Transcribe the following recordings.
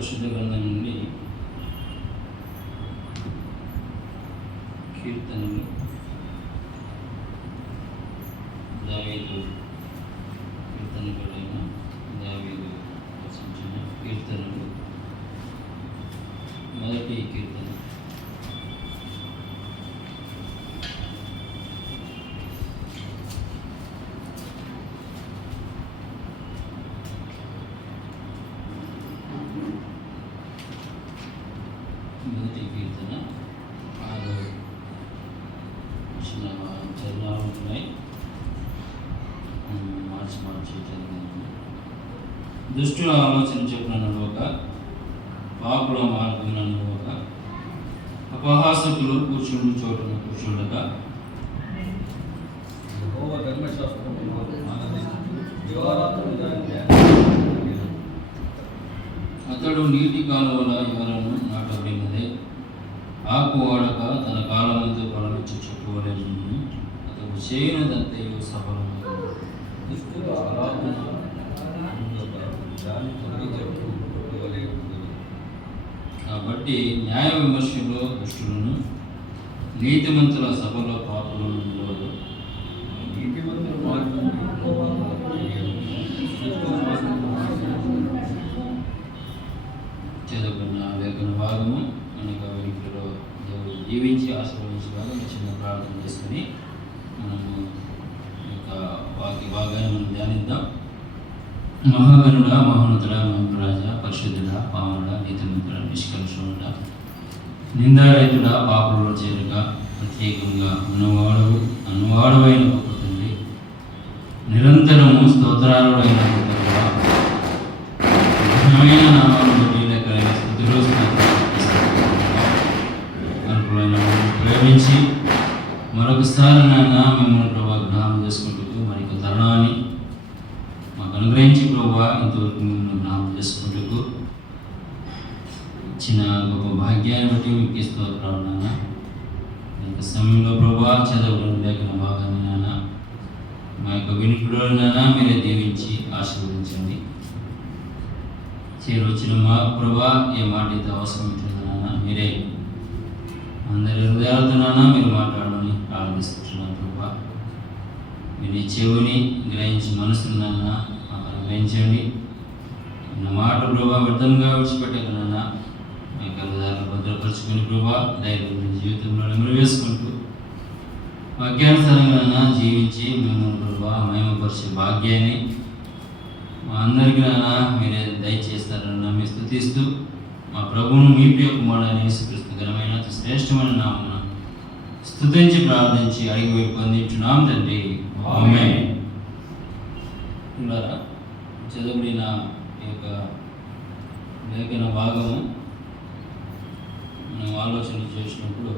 పరిశుద్ధ గ్రంథం నుండి కీర్తనలు కీర్తనకుడైన దావీదు రచించిన కీర్తనలు. మొదటి కీర్తన. మొదటి కీర్తన 6వ చరణాలు ఉన్నాయి. మార్చి చదివాను. దుష్టుల ఆలోచన చెప్పిన నడవక, పాపుల మార్గం నడవక, అపహాసకులు కూర్చుండు చోటున కూర్చుండక, అతడు నీటి కాలువల ఎవరను నాటబడినదే, ఆకు వాడక తన కాలమందు ఫలమిచ్చి చెప్పుకోలేను. అతడు చేయనదంతయు సఫలము. కాబట్టి న్యాయ విమర్శలో దుష్టులను, నీతిమంతుల సభలో పాపులను నిలవదు. చదువుకున్న లేఖన భాగము మనకు వెనుకలో దేవుడు జీవించి ఆశీర్వదించగా చిన్న ప్రార్థన చేసుకుని మనము యొక్క వాక్య భాగాన్ని మనం ధ్యానిద్దాం. మహాగణుడా, మహోన్నతుడా, మహారాజా, పరిశుద్ధుడా, పావనుడా, నీతిమంతుడా, నిష్కల్షణుడా, నిందారహితుడా, పాపులలో చేరుక ప్రత్యేకంగా అనువాడవైన గొప్ప తండ్రి, నిరంతరము స్తోత్రాలుడైన ఘనమైన నామాలను బట్టి లెక్కలైన స్థుతులు అనుకులైన ప్రేమించి మరొకసారి నాన్న మిమ్మల్ని ప్రభావ జ్ఞాపకం చేసుకుంటూ మరొక తరుణాన్ని మాకు అనుగ్రహించి ప్రభావ ఇంతవరకు మిమ్మల్ని జ్ఞాపకం చేసుకుంటూ ఇచ్చిన గొప్ప భాగ్యాన్ని బట్టి మీకు స్తోత్రాలు నాన్న. ఈ సమయంలో ప్రభావ చదవడం లేఖన భాగాన్ని నాన్న మా యొక్క వినికిడిలో నాన్న మీరే దీవించి ఆశీర్వదించండి. చేరొచ్చిన మా ప్రభా ఏ మాట అయితే అవసరం అవుతుంది నాన్న మీరే అందరి హృదయాలతో నాన్న మీరు మాట్లాడమని ప్రార్థిస్తున్నాను ప్రభా. మీరు ఈ చెవుని గ్రహించి మనసును నాన్న మాకు అనుగ్రహించండి. నా మాట ప్రభా వ్యర్థంగా విడిచిపెట్టక నాన్న మీ యొక్క హృదయాలను భద్రపరుచుకుని ప్రభా ధైర్యం జీవితంలో నెమరు వేసుకుంటూ వాక్యానుసారంగా నాన్న జీవించి మేము ప్రభా మహిమపరిచే భాగ్యాన్ని మా అందరికీ నాన్న మీరే దయచేస్తారని నమ్మి స్తుతిస్తూ మా ప్రభువును మీ ప్రియ కుమారుడైన యేసుక్రీస్తు ఘనమైన శ్రేష్టమైన నామమున స్తుతించి ప్రార్థించి అడిగి పొందించున్నాం తండ్రి. ఆమేన్. పిల్లరా, చదువుడిన ఈ యొక్క లేఖన భాగము మనం ఆలోచన చేసినప్పుడు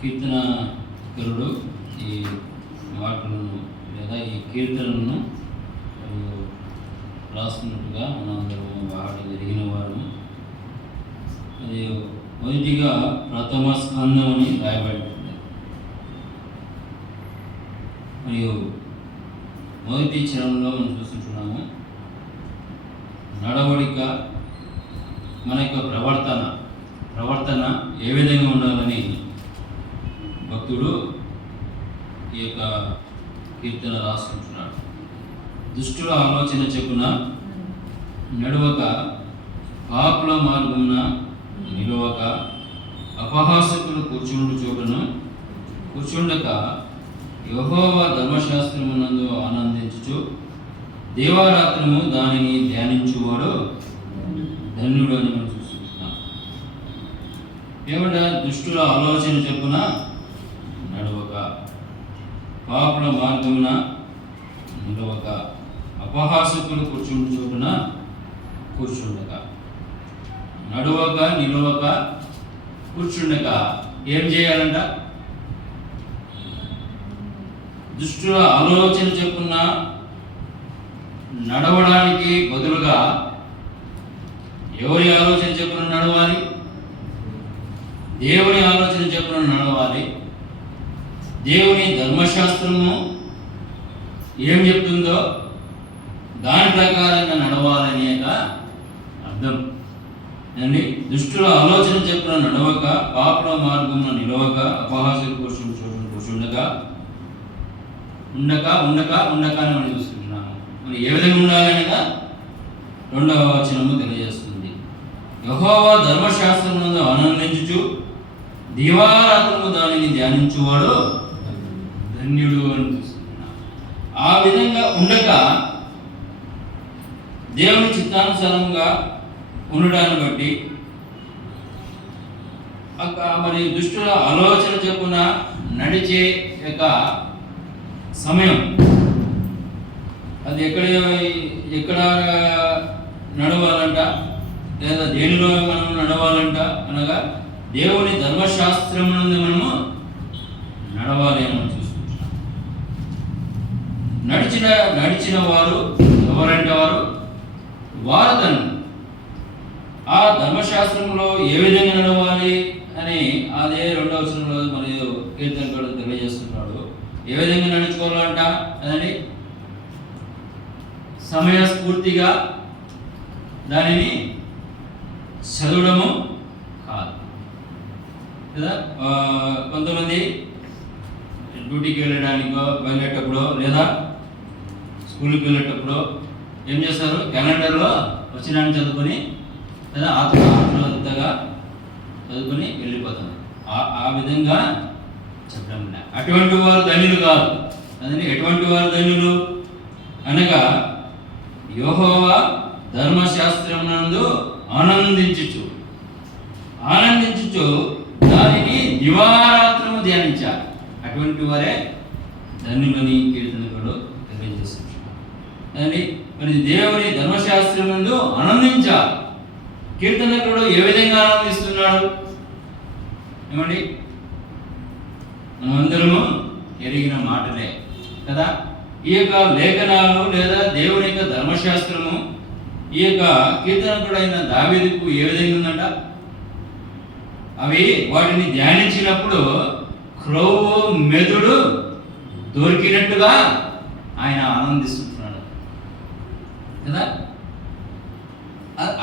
కీర్తనకరుడు ఈ మాటలను లేదా ఈ కీర్తనలను రాస్తున్నట్టుగా మనందరము బాగా జరిగిన వారు. అది మొదటిగా ప్రథమ స్కందం అని రాయబడింది. మరియు మొదటి చరణంలో మనం చూస్తుంటున్నాము నడవడిక, మన యొక్క ప్రవర్తన ఏ విధంగా ఉండాలని భక్తుడు ఈ యొక్క కీర్తన రాసుకుంటున్నాడు. దుష్టుల ఆలోచన చెప్పున నడవక, పాపుల మార్గమున నిలవక, అపహాసకులు కూర్చుండు చోటును కూర్చుండక, యెహోవా ధర్మశాస్త్రమునందు ఆనందించుచు దేవారాత్రము దానిని ధ్యానించువాడు ధన్యుడు అని మనం చూస్తున్నాం. ఏమంటే దుష్టుల ఆలోచన చెప్పున నడవక, పాపుల మార్గమున నిలవక, అపహాసకులు కూర్చుండు చోటున కూర్చుండక. నడవక, నిలవక, కూర్చుండక ఏం చేయాలంట? దుష్టుల ఆలోచన చెప్పున నడవడానికి బదులుగా ఎవరి ఆలోచన చెప్పున నడవాలి? దేవుని ఆలోచన చెప్పున నడవాలి. దేవుని ధర్మశాస్త్రము ఏం చెప్తుందో దాని ప్రకారంగా నడవాలనేక అర్థం అండి. దుష్టుల ఆలోచన చెప్పున నడవక, పాపుల మార్గంలో నిలవక, అపహాస్య ఉండగా అని మనం చూసుకుంటున్నాము. మరి ఏ విధంగా ఉండాలనగా 2వ వచనము తెలియజేస్తుంది. యెహోవా ధర్మశాస్త్రమునందు ఆనందించుచు దివారాత్రము దానిని ధ్యానించువాడు ధన్యుడు అని చూస్తున్నాం. ఆ విధంగా ఉండక దేవుని చిత్తానుసారంగా ఉండడాన్ని బట్టి మరి దుష్టుల ఆలోచన చొప్పున నడిచే యొక్క సమయం అది ఎక్కడ నడవాలంట, లేదా దేనిలో మనం నడవాలంట అనగా దేవుని ధర్మశాస్త్రం నుండి మనము నడవాలి అని మనం చూసుకుంటున్నాం. నడిచిన వారు ఎవరంటే వారు తను ఆ ధర్మశాస్త్రంలో ఏ విధంగా నడవాలి అని అదే 2వ వచనంలో మరియు కీర్తనకారుడు తెలియజేస్తున్నాడు. ఏ విధంగా నడుచుకోవాలంట అదని సమయస్ఫూర్తిగా దానిని చదవడము కాదు కదా. కొంతమంది డ్యూటీకి వెళ్ళేటప్పుడు లేదా స్కూల్కి వెళ్ళేటప్పుడు ఏం చేస్తారు, క్యాలెండర్లో వచ్చినాన్ని చదువుకొని లేదా ఆత్మహత్యగా చదువుకొని వెళ్ళిపోతారు. ఆ విధంగా చెప్పడం అటువంటి వారు ధన్యులు కాదు. అదని ఎటువంటి వారు ధన్యులు అనగా యెహోవా ధర్మశాస్త్రమునందు ఆనందించుచు దానిని దివారాత్రము ధ్యానించాలి. అటువంటి వారే ధన్యులని కీర్తనకుడు తెలియజేస్తున్నాడు. అదండి మరి దేవుని ధర్మశాస్త్రమునందు ఆనందించాలి. కీర్తనకుడు ఏ విధంగా ఆనందిస్తున్నాడు ఏమండి? మనమందరము ఎరిగిన మాటలే కదా. ఈ యొక్క లేఖనాలు లేదా దేవుని యొక్క ధర్మశాస్త్రము ఈ యొక్క కీర్తనకుడైన దావీదుకు ఏ విధంగా ఉందంట, అవి వాటిని ధ్యానించినప్పుడు క్రొవ్వు మెదుడు దొరికినట్టుగా ఆయన ఆనందిస్తున్నాడు కదా.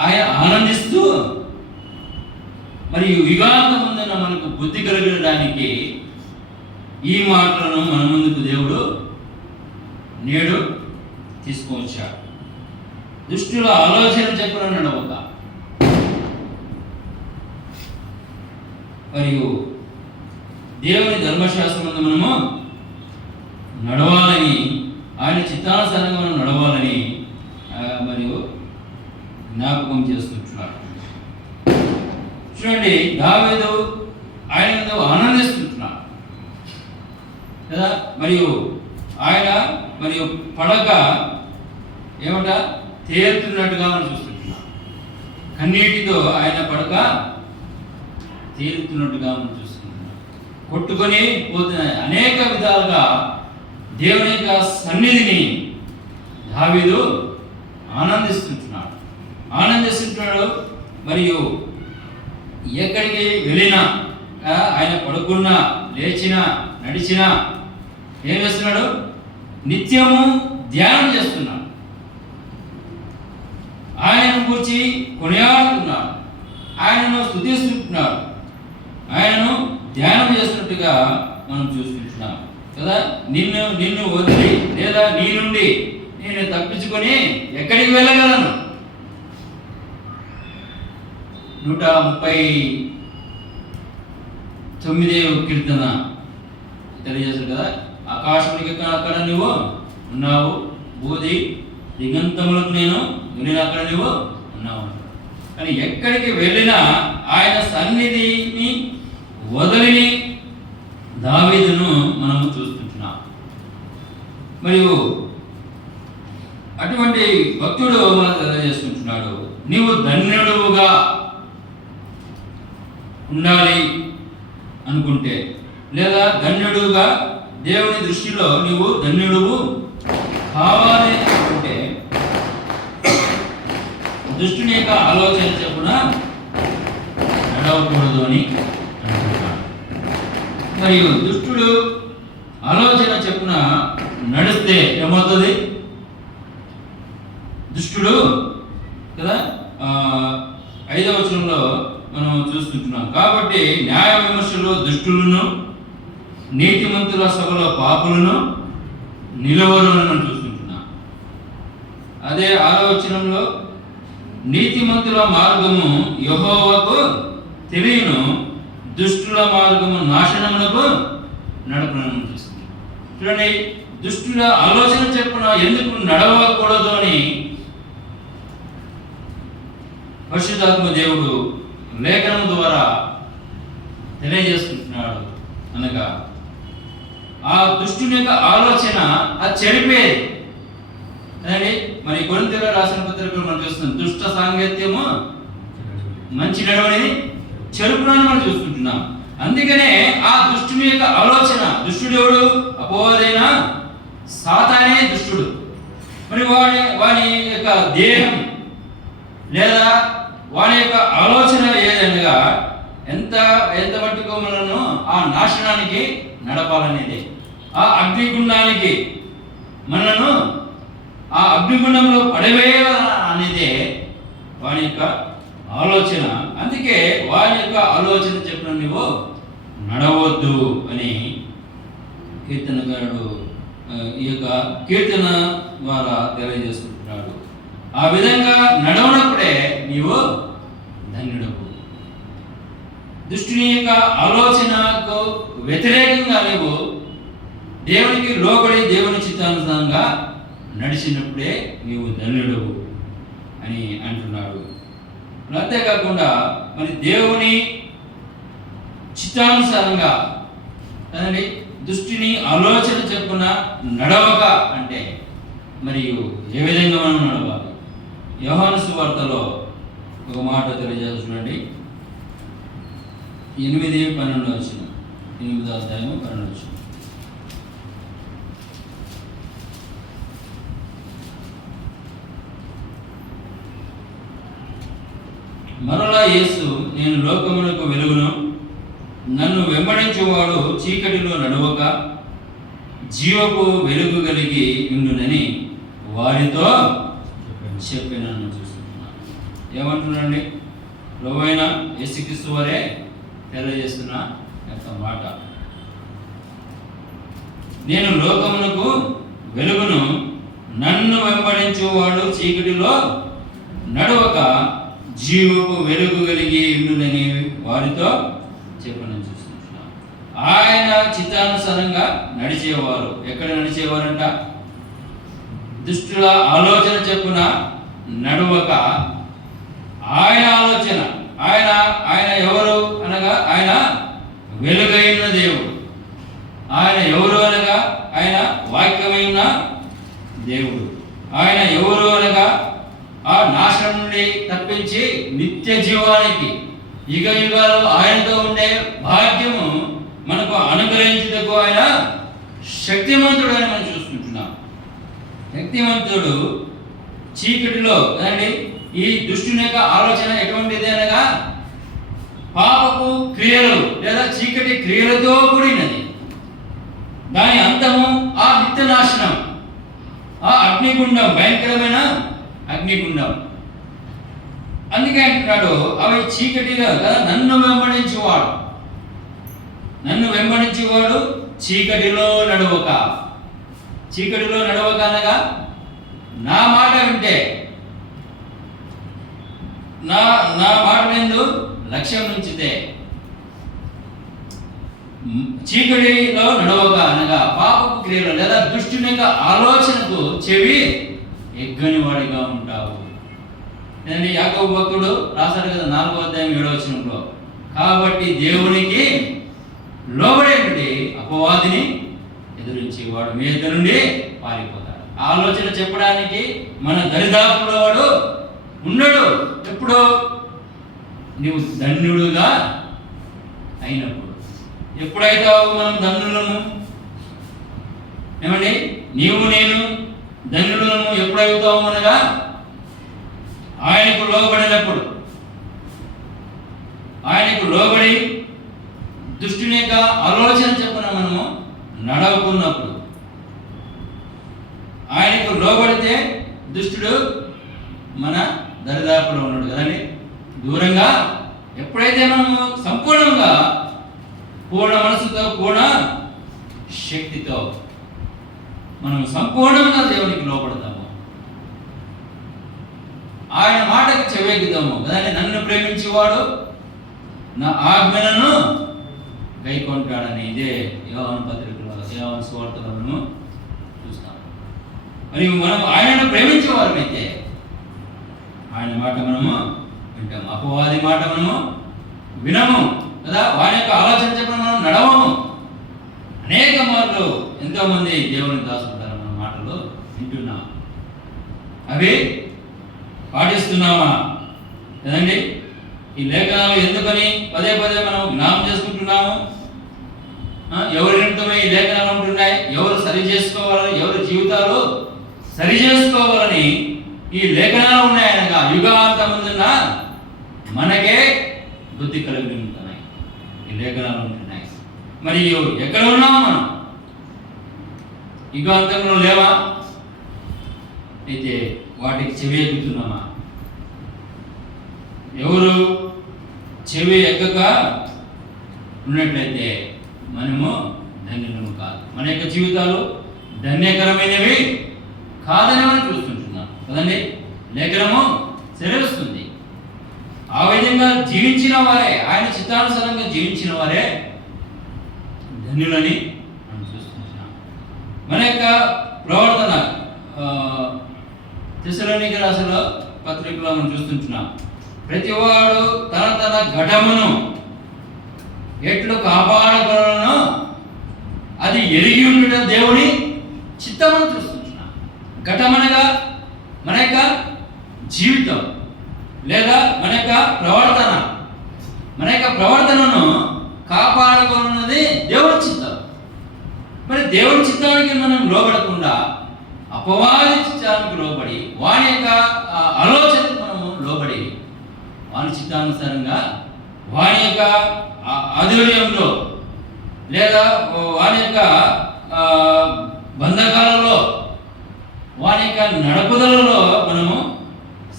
ఆయన ఆనందిస్తూ మరియు యుగాంతముందున మనకు బుద్ధి కలగడానికి ఈ మాటలను మన ముందుకు దేవుడు నేడు తీసుకువచ్చాడు. దుష్టుల ఆలోచన చెప్పున నడవక మరియు దేవుని ధర్మశాస్త్రమందు మనము నడవాలని, ఆయన చిత్తానుసారంగా మనం నడవాలని మరియు జ్ఞాపకం చేసుకుంటున్నాడు. చూడండి, దావీదు ఆయనతో ఆనందిస్తుంటున్నాడు కదా. మరియు పడక ఏమంట తేలుతున్నట్టుగా మనం చూస్తుంటున్నాం. కన్నీటితో ఆయన పడక తేలుతున్నట్టుగా మనం చూస్తుంటున్నాం. కొట్టుకొని పోతున్నాయి అనేక విధాలుగా దేవుని యొక్క సన్నిధిని దావీదు ఆనందిస్తుంటున్నాడు. మరియు ఎక్కడికి వెళ్ళినా ఆయన పడుకున్నా లేచినా నడిచినా ఏం చేస్తున్నాడు, నిత్యము ధ్యానం చేస్తున్నాడు. ఆయనను గురించి కొనియాడుతున్నాడు, ఆయనను స్తుతిస్తుంటున్నాడు, ఆయనను ధ్యానం చేస్తున్నట్టుగా మనం చూస్తుంటున్నాం కదా. నిన్ను వదిలి లేదా నీ నుండి నేను తప్పించుకొని ఎక్కడికి వెళ్ళగలను? 139వ కీర్తన తెలియజేశారు కదా. ఆకాశానికి అక్కడ నువ్వు ఉన్నావు, బూది దిగంతములకు నేను వెళ్ళిన అక్కడ నువ్వు ఉన్నావు. కానీ ఎక్కడికి వెళ్ళినా ఆయన సన్నిధిని వదిలిని దావీదును మనము చూస్తుంటున్నాం. మరియు అటువంటి భక్తుడు మనం తెలియజేస్తుంటున్నాడు, నీవు ధన్యుడుగా ఉండాలి అనుకుంటే లేదా ధన్యుడుగా దేవుని దృష్టిలో నీవు ధన్యుడువు కావాలి అనుకుంటే దుష్టుని యొక్క ఆలోచన చెప్పున నడవకూడదు అని అంటున్నాడు. మరియు దుష్టుడు ఆలోచన చెప్పున నడిస్తే ఏమవుతుంది? దుష్టుడు కదా చూస్తుంటున్నాం. కాబట్టి న్యాయ విమర్శలో దుష్టులను, నీతిమంతుల సభలో పాపులను నిలవలను చూస్తుంటున్నాం. అదే 6వ వచనంలో నీతిమంతుల మార్గము యెహోవాకు తెలియను, దుష్టుల మార్గము నాశనమునకు నడుపునని చూస్తుంది. చూడండి, దుష్టుల ఆలోచన చెప్పున ఎందుకు నడవకూడదు అని పరిశుద్ధాత్మ దేవుడు లేఖనం ద్వారా తెలియజేసుకుంటున్నాడు. అనగా ఆ దుష్టుని యొక్క ఆలోచన అది చెడిపేది. అదండి, మరి కొరింథీయుల రాసిన పత్రికలో మనం చూస్తున్నాం, దుష్ట సాంగత్యము మంచి నడవని చెరుపునని మనం చూస్తుంటున్నాం. అందుకనే ఆ దుష్టుని యొక్క ఆలోచన, దుష్టుడు ఎవడు? అపవాదైన సాతానే దుష్టుడు. మరి వాని యొక్క దేహం లేదా వాని యొక్క ఆలోచన ఏదనగా ఎంత మట్టుకు మనను ఆ నాశనానికి నడపాలనేది, ఆ అగ్నిగుండానికి మనను ఆ అగ్నిగుండంలో పడవేయాలనేదే వాని యొక్క ఆలోచన. అందుకే వాని యొక్క ఆలోచన చెప్పిన నువ్వు నడవద్దు అని కీర్తనకారుడు ఈ యొక్క కీర్తన ద్వారా తెలియజేసుకుంటున్నాడు. ఆ విధంగా నడవనప్పుడే నీవు ధన్యుడవు. దుష్టుని యొక్క ఆలోచనకు వ్యతిరేకంగా నీవు దేవునికి లోబడి దేవుని చిత్తానుసారంగా నడిచినప్పుడే నీవు ధన్యుడవు అని అంటున్నాడు. అంతేకాకుండా మరి దేవుని చిత్తానుసారంగా కదండి దుష్టిని ఆలోచన చెప్పున నడవక అంటే మరియు ఏ విధంగా మనం నడవాలి? యోహాను సువార్తలో ఒక మాట తెలియజేస్తున్నాండి. 8:12 వచ్చిన 8వ అధ్యాయము 12 వచ్చిన. మరలా యేసు, నేను లోకమునకు వెలుగును, నన్ను వెంబడించేవాడు చీకటిలో నడవక జీవపు వెలుగు కలిగి ఉండునని వారితో చెప్పినను చూస్తున్నాను. ఏమంటున్నాండి? ప్రభువైన యేసుక్రీస్తు వారే తెలియజేస్తున్న యొక్క మాట. నేను లోకమునకు వెలుగును, నన్ను వెంబడించేవాడు చీకటిలో నడవక జీవపు వెలుగు కలిగి ఉండునని వారితో చెప్పనని చూస్తున్నాం. ఆయన చిత్తానుసారంగా నడిచేవారు. ఎక్కడ నడిచేవారంట? దుష్టుల ఆలోచన చెప్పున నడవక ఆయన ఆలోచన, ఆయన ఎవరు అనగా ఆయన వెలుగైన దేవుడు. ఆయన ఎవరు అనగా ఆయన వాక్యమైన దేవుడు. ఆయన ఎవరు అనగా ఆ నాశనం నుండి తప్పించి నిత్య జీవానికి యుగ యుగాలు ఆయనతో ఉండే భాగ్యము మనకు అనుగ్రహించుటకు ఆయన శక్తిమంతుడు అని మనం చూసుకుంటున్నాం. శక్తిమంతుడు చీకటిలో కదండి. ఈ దుష్టుని యొక్క ఆలోచన ఎటువంటిది అనగా పాపపు క్రియలు లేదా చీకటి క్రియలతో కూడినది. దాని అంతము ఆ నిత్య నాశనం, ఆ అగ్నిగుండం, భయంకరమైన అగ్నిగుండం. అందుకే అంటున్నాడు, అవి చీకటిలో కదా నన్ను వెంబడించేవాడు చీకటిలో నడవక. చీకటిలో నడవక అనగా నా మాట వింటే, నా మాట మీద లక్ష్యం ఉంచితే, చీకటిలో నడవక అనగా పాపపు క్రియలు లేదా దుష్టుని యొక్క ఆలోచనకు చెవి ఎగ్గని వాడిగా ఉంటావు. నేను యాకోబు భక్తుడు రాశాడు కదా 4వ అధ్యాయం 7వ వచనంలో, కాబట్టి దేవునికి లోబడేటువంటి అపవాదిని ఎదురించి వాడు మీ దగ్గర నుండి పారిపోతాడు. ఆలోచన చెప్పడానికి మన దరిదాపులో వాడు ఉండడు. ఎప్పుడో నీవు ధన్యుడుగా అయినప్పుడు. ఎప్పుడైతావు మనం ధన్యులము? ఏమండి, నీవు నేను ధన్యులను ఎప్పుడవుతావు అనగా ఆయనకు లోబడినప్పుడు. ఆయనకు లోబడి దుష్టుని యొక్క ఆలోచన చెప్పిన మనము నడవకున్నప్పుడు. ఆయనకు లోబడితే దుష్టుడు మన దరిదాపులో ఉన్నాడు కదండి, దూరంగా ఎప్పుడైతే మనము సంపూర్ణంగా పూర్ణ మనసుతో పూర్ణ శక్తితో మనం సంపూర్ణంగా దేవునికి లోపడతాము, ఆయన మాటకు చెవెక్కుదాము కదండి. నన్ను ప్రేమించేవాడు నా ఆజ్ఞలను గైకొంటాడని ఇదే యోహాను పత్రికలో, యోహాను సువార్తలో మనము చూస్తాం. మరి మనం ఆయనను ప్రేమించేవారమైతే ఆయన మాట మనము వింటాము, అపవాది మాట మనము వినము కదా. వారి యొక్క ఆలోచన చెప్పిన మనం నడవము. అనేక మార్లు ఎంతోమంది దేవుని దాసుకుంటారు, మన మాటలు వింటున్నాం, అవి పాటిస్తున్నామా కదండి. ఈ లేఖనాలు ఎందుకని పదే పదే మనం జ్ఞాపకం చేసుకుంటున్నాము? ఎవరి నిమిత్తమై ఈ లేఖనాలు ఉంటున్నాయి, ఎవరు సరి చేసుకోవాలని, ఎవరి జీవితాలు సరి చేసుకోవాలని ఈ లేఖనాలు ఉన్నాయనగా యుగాంతమున్న మనకే బుద్ధి కలిగి ఉంటున్నాయి, ఈ లేఖనాలు ఉంటున్నాయి. మరియు ఎక్కడ ఉన్నాము మనం? యుగాంతంలో లేవా? అయితే వాటికి చెవి ఎక్కుతున్నామా? ఎవరు చెవి ఎక్కక ఉన్నట్లయితే మనము ధన్యులము కాదు, మన యొక్క జీవితాలు ధన్యకరమైనవి కాదని మనం చూస్తుంటున్నాం కదండి. లేఖనము సెలవిస్తుంది, ఆ విధంగా జీవించిన వారే, ఆయన చిత్తానుసారంగా జీవించిన వారే ధన్యులని మనం చూస్తుంటున్నాం. మన యొక్క ప్రవర్తన తెస్సలోనికీ రాసిన పత్రికలో మనం చూస్తుంటున్నాం, ప్రతివాడు తన తన ఘటమును ఎట్లు కాపాడగలను అది ఎరిగి ఉండడం దేవుని చిత్తమని చూస్తుంటున్నాం. ఘటమనగా మన యొక్క జీవితం లేదా మన యొక్క ప్రవర్తన, మన యొక్క ప్రవర్తనను కాపాడుకున్నది దేవుని చిత్తం. మరి దేవుని చిత్తానికి మనం లోబడకుండా అపవాది చిత్తానికి లోబడి, వాని యొక్క ఆలోచనకు మనము లోబడి, వాని చిత్తానుసారంగా వాని యొక్క ఆధుర్యంలో లేదా వాని యొక్క బంధకాలలో, వాని యొక్క నడపుదలలో మనము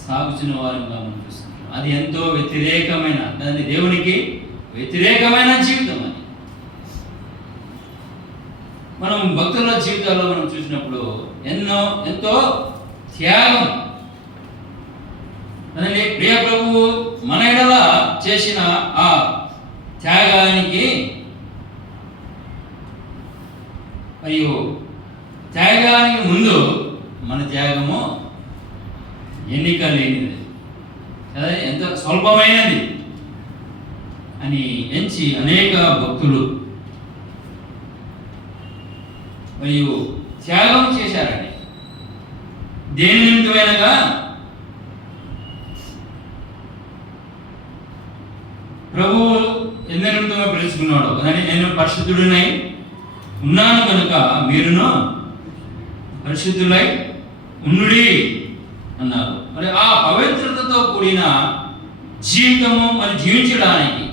సాగుచిన వారంగా మనం చూస్తున్నాం. అది ఎంతో వ్యతిరేకమైన కదండి, దేవునికి వ్యతిరేకమైన జీవితం అది. మనం భక్తుల జీవితాల్లో మనం చూసినప్పుడు ఎంతో త్యాగం కదండి. ప్రియ ప్రభువు మన ఎడల చేసిన ఆ త్యాగానికి మరియు త్యాగానికి ముందు మన త్యాగము ఎన్నిక లేనిది, అదే ఎంత స్వల్పమైనది అని ఎంచి అనేక భక్తులు మరియు త్యాగం చేశారండి. దేని నిమిత్తమైనగా? ప్రభువు ఎందు నిమిత్తమై పిలుచుకున్నాడు కదండి. నేను పరిశుద్ధుడినై ఉన్నాను కనుక మీరును పరిశుద్ధులై ఉండుడి అన్నారు. మరి ఆ పవిత్రతతో కూడిన జీవితము మరి జీవించడానికి,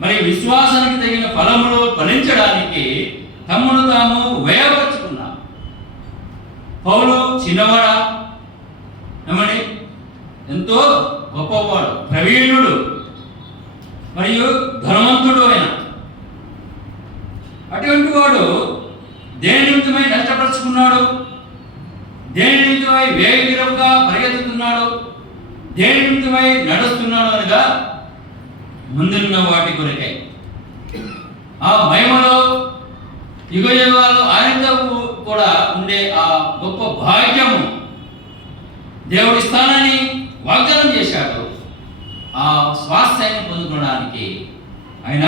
మరి విశ్వాసానికి తగిన ఫలములు ఫలించడానికి తమ్మును తాము వ్యయపరుచుకున్నారు. పౌలు చిన్నవాడా? ఏమని? ఎంతో గొప్పవాడు, ప్రవీణుడు మరియు ధనవంతుడు అయిన అటువంటి వాడు దేని నిమిత్తమై నష్టపరుచుకున్నాడు? దేని నిమిత్తమై వేగంగా పరిగెత్తుతున్నాడు? దేని నిమిత్తమై నడుస్తున్నాడు అనగా ముందున్న వాటి కొరకై, ఆ మహిమలో యుగయుగాలు ఆయనతో కూడా ఉండే ఆ గొప్ప భాగ్యము దేవుడి స్థానాన్ని వాగ్దానం చేశాడు. ఆ స్వాస్థ్యాన్ని పొందుకోవడానికి ఆయన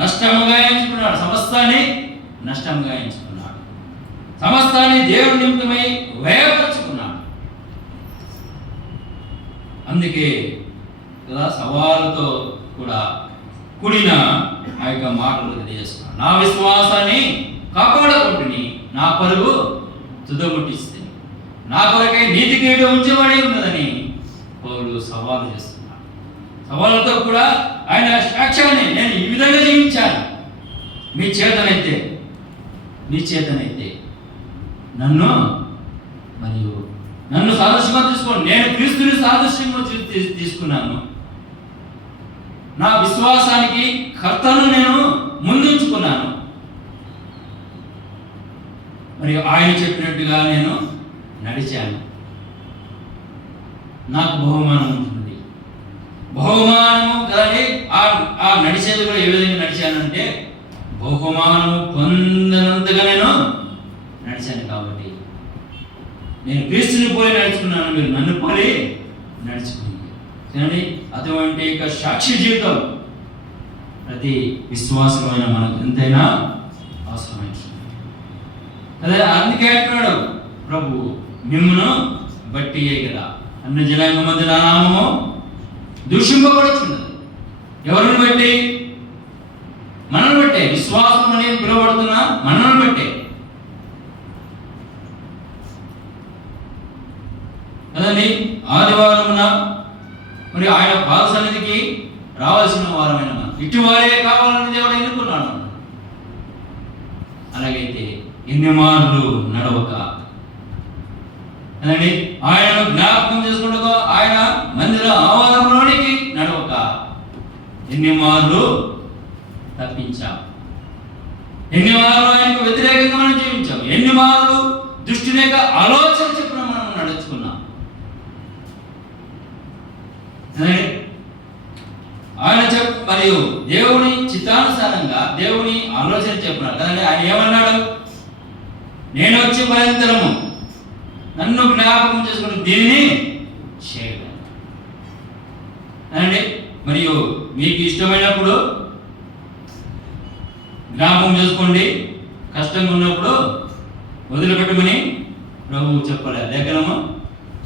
నష్టముగా ఎంచుకున్నాడు, సమస్తాన్ని నష్టంగా ఎంచుకున్నాడు, సమస్తాన్ని దేవుడి నిమిత్తమై వ్యయపరుచుకున్నాడు. అందుకే కదా సవాలుతో కూడా కూడిన ఆ యొక్క మాటలు తెలియజేస్తున్నాడు. నా విశ్వాసాన్ని కాపాడుకుంటుని నా పరుగు తుదముట్టిస్తే నా కొరకై నీతి కిరీటం ఉంచబడి ఉన్నదని పౌలు సవాలు చేస్తున్నాడు. సవాళ్ళతో కూడా ఆయన సాక్ష్యాన్ని నేను ఈ విధంగా జీవించాను, మీ చేతనైతే నన్ను సాదృశ్యంగా తీసుకోండి. నేను క్రీస్తుని సాదృశ్యంగా తీసుకున్నాను, నా విశ్వాసానికి కర్తను నేను ముందుంచుకున్నాను. మరియు ఆయన చెప్పినట్టుగా నేను నడిచాను. నాకు బహుమానం ఉంటుంది. బహుమానము కానీ ఆ నడిచేది కూడా ఏ విధంగా నడిచానంటే బహుమానము పొందనంతగా నేను నడిచాను. కాబట్టి నేను క్రీస్తుని పోయి నడుచుకున్నాను, మీరు నన్ను పోలి నడుచుకుని కానీ అటువంటి సాక్షి జీవితం ప్రతి విశ్వాసమైన మనకు ఎంతైనా అవసరమైన అదే. అందుకే అంటున్నాడు ప్రభు, మిమ్మును బట్టియే కదా అన్ని జనాంగ మధ్య నా నామము దూషింపబడుతున్నది. ఎవరిని బట్టి? మనల్ని బట్టే. విశ్వాసం అనేది పిలువబడుతున్నా మనల్ని బట్టే కదండి. ఆదివారమున మరి ఆయన పాద సన్నిధికి రావాల్సిన వారమైన మనం ఇటువారే కావాలని దేవుడు ఎన్నుకున్నాడు. అలాగైతే ఎన్ని మార్లు నడవక అదండి, ఆయనను జ్ఞాపకం చేసుకుంటూ ఆయన మందిర ఆవాదంలోనికి నడవక ఎన్ని మార్లు తప్పించాం, ఎన్ని మార్లు ఆయనకు వ్యతిరేకంగా మనం జీవించాం, ఎన్ని మార్లు దుష్టుని యొక్క ఆలోచన చెప్పిన మనం నడుచుకున్నాం. ఆయన మరియు దేవుని చిత్తానుసారంగా దేవుని ఆలోచన చెప్పినాడు కదండి. ఆయన ఏమన్నాడు? నేను వచ్చి పర్యంతరము నన్ను జ్ఞాపకం చేసుకుని దీనిని చేయగలను అనండి. మరియు మీకు ఇష్టమైనప్పుడు జ్ఞాపకం చేసుకోండి, కష్టంగా ఉన్నప్పుడు వదిలిపెట్టమని ప్రభువు చెప్పలే, లేఖనము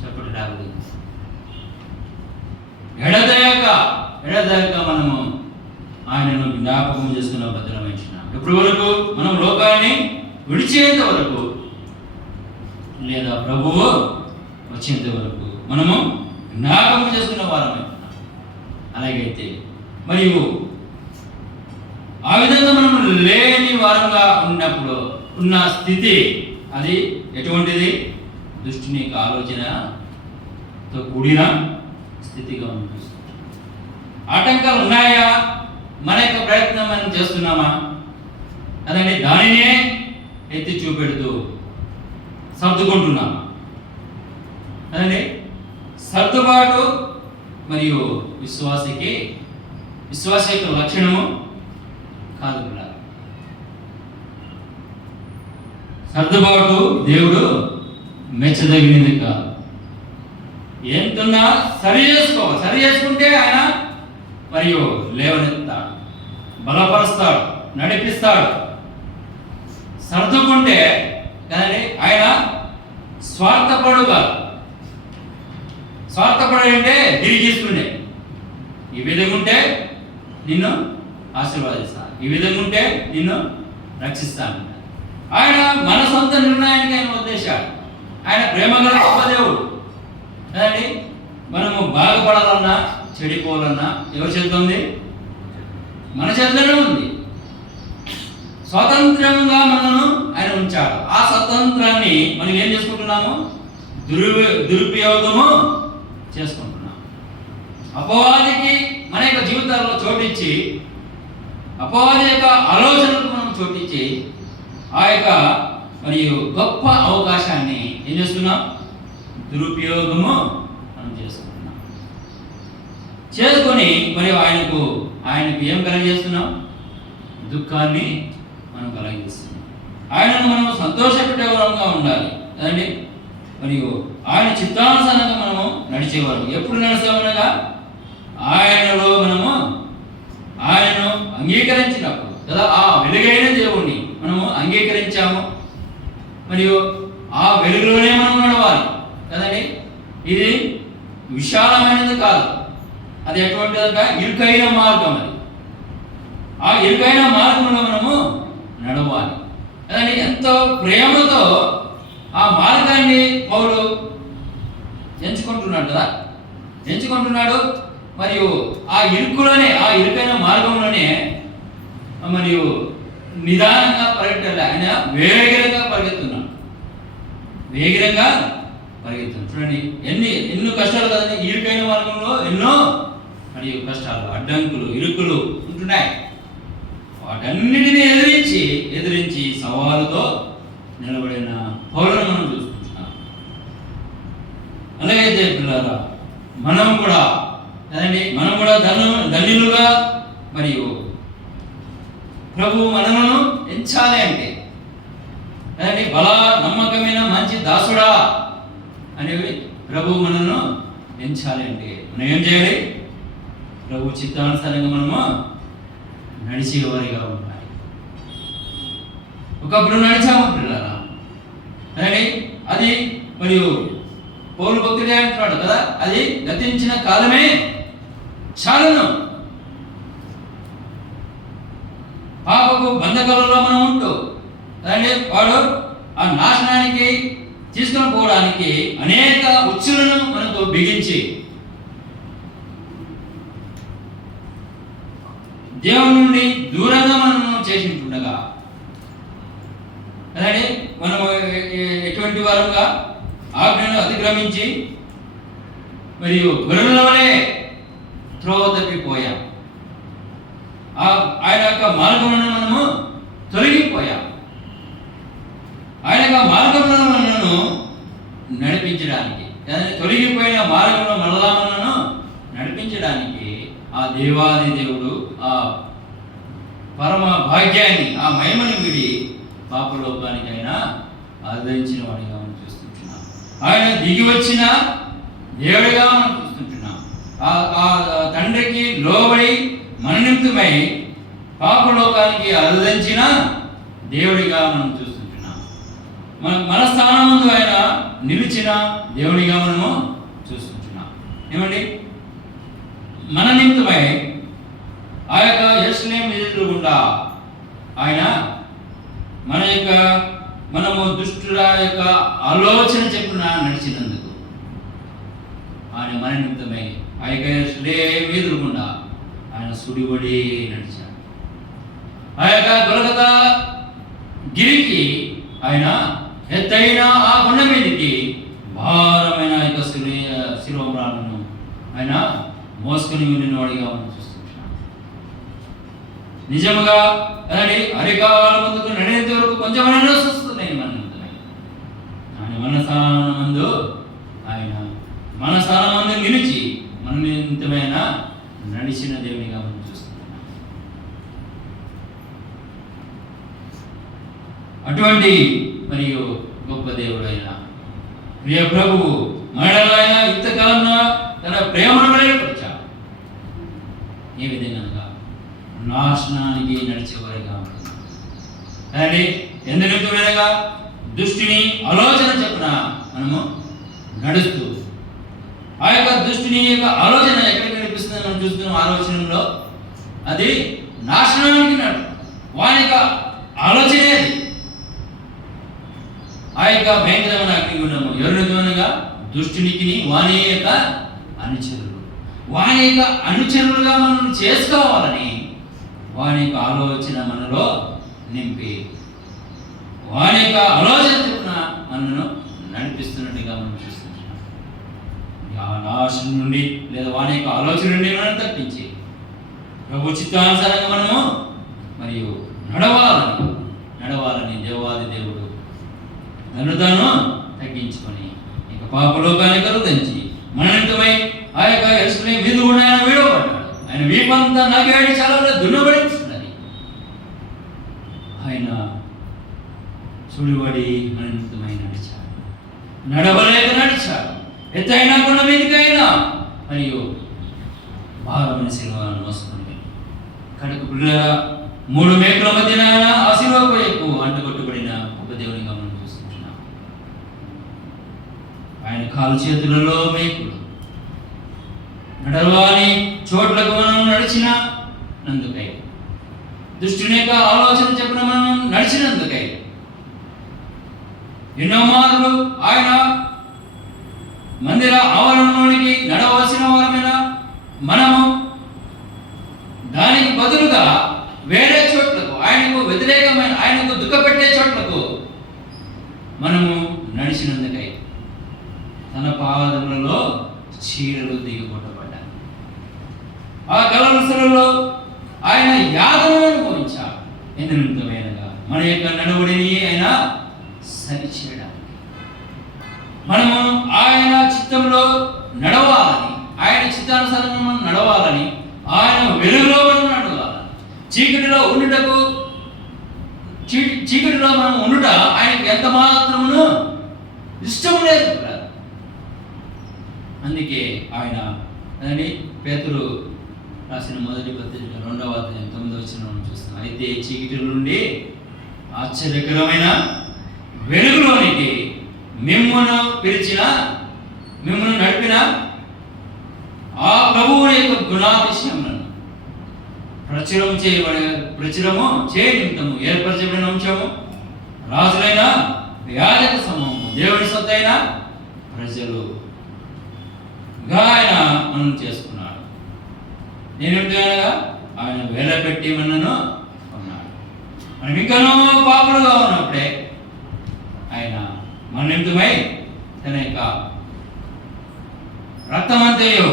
చెప్పడం రాదు. ఎడదయక మనము ఆయనను జ్ఞాపకం చేసుకున్న భద్రమించినాం. ఎప్పటి వరకు? మనం లోకాన్ని విడిచేంత వరకు, లేదా ప్రభువు వచ్చేంత వరకు మనము జ్ఞాపకం చేసుకున్న వారమే. అలాగైతే మరియు ఆ విధంగా మనం లేని వారంగా ఉన్నప్పుడు ఉన్న స్థితి అది ఎటువంటిది? దుష్టుని యొక్క ఆలోచనతో కూడిన స్థితిగా ఉంటుంది. ఆటంకాలు ఉన్నాయా? మన యొక్క ప్రయత్నం మనం చేస్తున్నామా? అదండి, దానినే ఎత్తి చూపెడుతూ సర్దుకుంటున్నామా? అదండి, సర్దుబాటు మరియు విశ్వాస యొక్క లక్షణము కాదు కూడా. సర్దుబాటు దేవుడు మెచ్చదగినది కాదు. ఎంతున్నా సరి చేసుకోవాలి. సరి చేసుకుంటే ఆయన మరియు లేవనెత్తాడు, బలపరుస్తాడు, నడిపిస్తాడు. సర్దుకుంటే కదండి ఆయన స్వార్థపడు కాదు. స్వార్థపడు అంటే తిరిగిస్తుండే. ఈ విధంగా ఉంటే నిన్ను ఆశీర్వాదిస్తాను, ఈ విధంగా ఉంటే నిన్ను రక్షిస్తాను. ఆయన మన సొంత నిర్ణయానికి ఆయన వదిలేశాడు. ఆయన ప్రేమగల గొప్ప దేవుడు కదండి. మనము బాగుపడాలన్నా చెడిపోవాలన్నా ఎవరి చేతిలో ఉంది? మన చేతిలోనే ఉంది. స్వతంత్రంగా మనను ఆయన ఉంచాడు. ఆ స్వతంత్రాన్ని మనం ఏం చేసుకుంటున్నాము? దురుపయోగము చేసుకుంటున్నాం. అపవాదికి మన యొక్క జీవితాల్లో చోటిచ్చి, అపవాది యొక్క ఆలోచనలకు మనం చోటిచ్చి ఆ యొక్క మరియు గొప్ప అవకాశాన్ని ఏం చేస్తున్నాం? దురుపయోగము మనం చేసుకొని మరియు ఆయనకు ఏం కలగజేస్తున్నాం? దుఃఖాన్ని మనం కలగజేస్తున్నాం. ఆయనను మనం సంతోషపెట్టేవారంగా ఉండాలి కదండి. మరియు ఆయన చిత్తానుసారంగా మనము నడిచేవారు. ఎప్పుడు నడిచామనగా ఆయనలో మనము ఆయనను అంగీకరించినప్పుడు కదా, ఆ వెలుగైన దేవుణ్ణి మనము అంగీకరించాము. మరియు ఆ వెలుగులోనే మనం నడవాలి కదండి. ఇది విశాలమైనది కాదు, అది ఎటువంటిదంటే ఇరుకైన మార్గం. అది ఆ ఇరుకైన మార్గంలో మనము నడవాలి కదండి. ఎంతో ప్రేమతో ఆ మార్గాన్ని పౌలు ఎంచుకుంటున్నాడు కదా, ఎంచుకుంటున్నాడు. మరియు ఆ ఇరుకులోనే, ఆ ఇరుకైన మార్గంలోనే మరియు నిదానంగా పరిగెట్టాలి. ఆయన వేగిరంగా పరిగెత్తున్నాడు, చూడండి ఎన్నో కష్టాలు కదండి. ఇరుకైన మార్గంలో ఎన్నో మరియు కష్టాలు, అడ్డంకులు, ఇరుకులు ఉంటున్నాయి. వాటన్నిటిని ఎదిరించి సవాలుతో నిలబడిన పౌలను మనం చూసుకుంటున్నాం. అలాగైతే పిల్లరా, మనం కూడా ధన్యులుగా మరియు ప్రభు మనను ఎంచాలి అంటే బల నమ్మకమైన మంచి దాసుడా అనేవి ప్రభు మనను ఎంచాలి అంటే మనం ఏం చేయాలి? ప్రభు చిత్తానుసారంగా మనము నడిచేవారిగా ఉండాలి. ఒకప్పుడు నడిచాము పిల్లరా, అది మరియు పౌలు భక్తుడే అంటున్నాడు కదా, అది గతించిన కాలమే చాలును. పాపకు బంధకాలలో మనం ఉంటూ వాడు ఆ నాశనానికి తీసుకొని పోవడానికి అనేక ఉచ్చులను మనకు బిగించి దేవుని నుండి దూరంగా మనం చేసింటుండగా మనం ఎటువంటి వారంగా ఆజ్ఞను అతిక్రమించి మరియు గొర్రెలవలే త్రోవ తప్పిపోయాం. ఆయన యొక్క మార్గములను మనము తొలగిపోయాం. ఆయన యొక్క మార్గంలో మనను నడిపించడానికి, తొలగిపోయిన మార్గంలో మరలా మనను నడిపించడానికి ఆ దేవాది దేవుడు ఆ పరమ భాగ్యాన్ని, ఆ మహిమని విడి పాపలోకానికైనా ఆదరించిన వాడిగా మనం చూస్తుంటున్నాం. ఆయన దిగి వచ్చిన దేవుడిగా మనం చూస్తుంటున్నాం. ఆ తండ్రికి లోబడి మన నిమిత్తమై పాపలోకానికి ఆదరించిన దేవుడిగా మనం చూస్తుంటున్నాం. మన స్థానం ముందు ఆయన నిలిచిన దేవుడిగా మనము చూస్తుంటున్నాం. ఏమండి, మన నిమిత్తమై ఆ యొక్క యెరూషలేము ఎదురుగుండా ఆయన మనము దుష్టుల యొక్క ఆలోచన చెప్పున నడిచినందుకు ఆయన మన నిమిత్తమై ఆ యొక్క యెరూషలేము ఎదురుగుండా ఆయన సుడిబడి నడిచాడు. ఆ యొక్క గొలగతా గిరికి ఆయన ఎత్తైన ఆ కొండ మీదకి భారమైన యొక్క శిరోమ్రాలను ఆయన మోసుకొని వెళ్ళినవాడిగా మనం చూస్తుంటున్నాం. నిజముగా అరికాల ముందుకు నడినంత వరకు కొంచెమైనా వస్తున్నాయి మన నిమిత్తమై. ఆయన మన స్థానం మందు నిలిచి మన నిమిత్తమైన నడిచిన దేవునిగా మనం చూస్తున్నాం. అటువంటి మరియు గొప్ప దేవుడైన ప్రియ ప్రభువు మనలో ఆయన యుక్తకాలంలో తన ప్రేమను బయలుపరిచాడు. ఏ విధంగా నాశనానికి నడిచేవారిగా ఉంటుంది. ఎందుకు దుష్టిని ఆలోచన చెప్పున మనము నడుస్తూ ఆ యొక్క దుష్టిని యొక్క ఆలోచన ఎక్కడికి నడిపిస్తుందని మనం చూస్తున్నాం. ఆలోచనలో అది నాశనానికి వాని యొక్క ఆలోచనే అది. ఆ యొక్క భయంకరమైన అగ్నిగుండము ఎవరినగా దుష్టునికి వాని యొక్క అనుచరులుగా మనం చేసుకోవాలని వాని యొక్క ఆలోచన మనలో నింపి వాని యొక్క ఆలోచన చొప్పున మనను నడిపిస్తున్నట్టుగా మనం చూస్తున్నాం. ఆ నాశనం నుండి లేదా వాని యొక్క ఆలోచన నుండి మనం తప్పించి ప్రభు చిత్తానుసారంగా మనము మరియు నడవాలని దేవాది దేవుడు నన్ను తాను తగ్గించుకొని ఇక పాపలోకాన్ని కలుగంచి మననితమై ఆ యొక్క యెరూషలేము మీద కూడా ఆయన విడవబడ్డాడు. ఆయన వీపంతా నగేడి చాలా దున్నబడిస్తున్నది. ఆయన సుడిబడి మన నిమిత్తమై నడిచాడు. నడవలేక నడిచాడు. ఎత్తైనా కొండ మీదకైనా మరియు భారమైన శిలువను మోసుకొని కడకు పిల్లల 3 మేకుల మధ్యన ఆ శిలువకు ఎక్కువ అంటుకొట్టుబడిన ఒక దేవునిగా మనం చూస్తున్నాం. ఆయన కాలు చేతులలో మేకులు నడవాని చోట్లకు మనం నడిచినందుకై దుష్టుని యొక్క ఆలోచన చెప్పిన మనం నడిచినందుకై ఎన్నో మార్లు ఆయన మందిర ఆవరణలోనికి నడవలసిన వారమైన మనము దానికి బదులుగా వేరే చోట్లకు ఆయనకు వ్యతిరేకమైన ఆయనకు దుఃఖపెట్టే చోట్లకు మనము నడిచినందుకై తన పాదములలో చీరలు దిగిపోటపడ్డాయి. ఆ కలవరసలలో ఆయన యాతనను అనుభవించాడు. ఎందుకంతమైనగా మన యొక్క నడవడిని ఆయన సరిచేయడానికి, మనము ఆయన చిత్తంలో నడవాలని, ఆయన చిత్తానుసారంగా మనం నడవాలని, ఆయన వెలుగులో మనం నడవాలని. చీకటిలో మనం ఉండుట ఆయనకు ఎంత మాత్రమును ఇష్టం లేదు. అందుకే ఆయన పేతురు రాసిన మొదటి పత్రిక 2వ అధ్యాయం 9వ వచనం చూస్తాం. అయితే చీకటి నుండి ఆశ్చర్యకరమైన వెలుగులోనికి మిమ్మును నడిపిన ఆ ప్రభువు యొక్క గుణాతిశయములను ప్రచురము చేయ నిమిత్తము ఏర్పరచబడిన అంశము రాజులైన యాజక సమూహము దేవుని సొత్తైన ప్రజలు ఆయన మనం చేసుకున్నాడు. నేనేమిటనగా ఆయన వేలపెట్టి మనను ఉన్నాడు. మనం ఇంకనూ పాపులుగా ఉన్నప్పుడే ఆయన మన నిమిత్తమై తన యొక్క రక్తమంతయు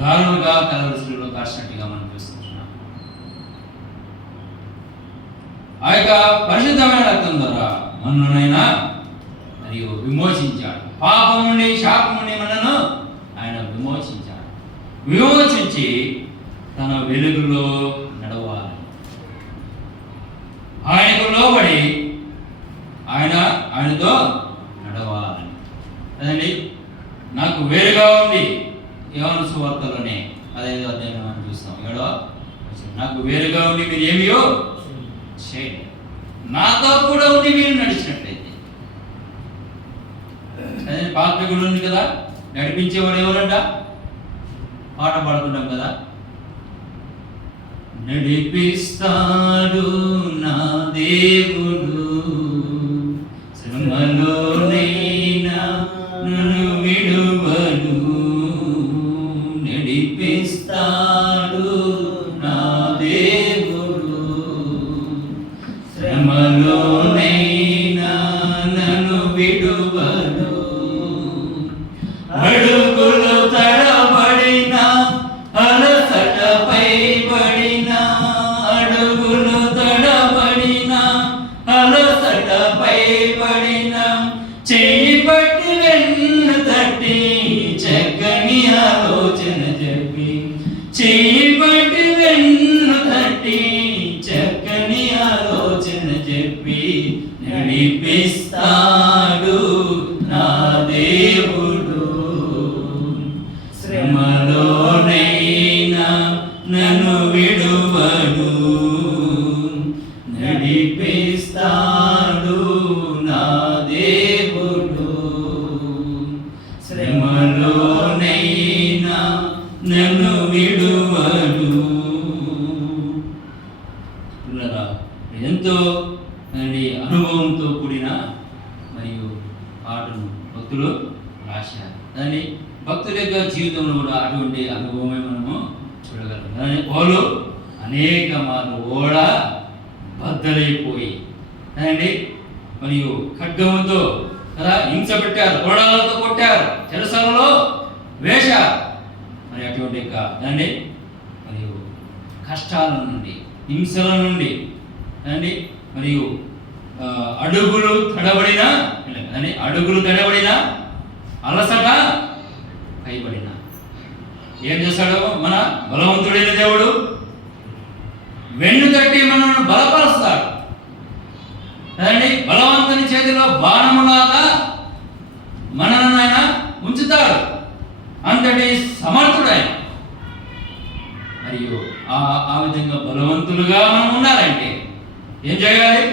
దారుణంగా కలవరసులో కాసినట్టుగా మనం చూస్తున్నాం. ఆ యొక్క పరిశుద్ధమైన రక్తం ద్వారా మననైనా మరియు విమోచించాడు. పాపం నుండి శాపం నుండి మనను ఆయన విమోచించి తన వెలుగులో నడవాలి. ఆయనకు లోబడి ఆయనతో నడవాలని. అదండి నాకు వేరుగా ఉండి యోహాను సువార్తలోనే 5వ అధ్యాయం మనం చూస్తాం. 7వ నాకు వేరుగా ఉండి మీరు ఏమియో చేయండి, నాతో కూడా ఉండి మీరు నడిచినట్లయితే. అదే పాత్రికుడు ఉంది కదా, నడిపించేవాడు ఎవరంట? పాట పాడుకుంటాం కదా, నడిపిస్తాడు నా దేవుడు శ్రమలోనైనా నన్ను విడువడు, నడిపిస్తాడు నా దేవుడు శ్రమలోనైనా నన్ను విడువడు. అడుగులు తడబడిన అలసటపై పడిన, అడుగులు తడబడిన అలసటపై పడిన, చేయి పట్టి వెన్ను తట్టి చక్కని ఆలోచన చెప్పి, చేయి పట్టి వెన్ను తట్టి చక్కని ఆలోచన చెప్పి నడిపిస్తాడు నా దేవుడు శ్రమలోనైనా నన్ను విడువడు, నడిపిస్తాడు నా దేవుడు శ్రమలోనైనా నన్ను విడువడు. ఎంతో అనుభవంతో కూడిన మరియు పాటను భక్తులు రాశారు. దాన్ని భక్తుల యొక్క జీవితంలో కూడా అటువంటి అనుభవమే మనము చూడగలం. దాని ఓలు అనేక మార్లు ఓడ బద్దలైపోయి మరియు ఖడ్గముతో కదా హింస పెట్టారు, కొరడాలతో కొట్టారు, చెరసాలలో వేశారు. మరి అటువంటి యొక్క మరియు కష్టాల నుండి, హింసల నుండి మరియు అడుగులు తడబడిన అలసట పైబడిన ఏం చేశాడు మన బలవంతుడైన దేవుడు? వెన్ను తట్టి మనల్ని బలపరుస్తాడు. బలవంతుని చేతిలో బాణములాగా మనల్ని ఆయన ఉంచుతాడు. అంతటి సమర్థుడైన మరియు ఆ విధంగా బలవంతులుగా మనం ఉండాలంటే ఏం చేయాలి?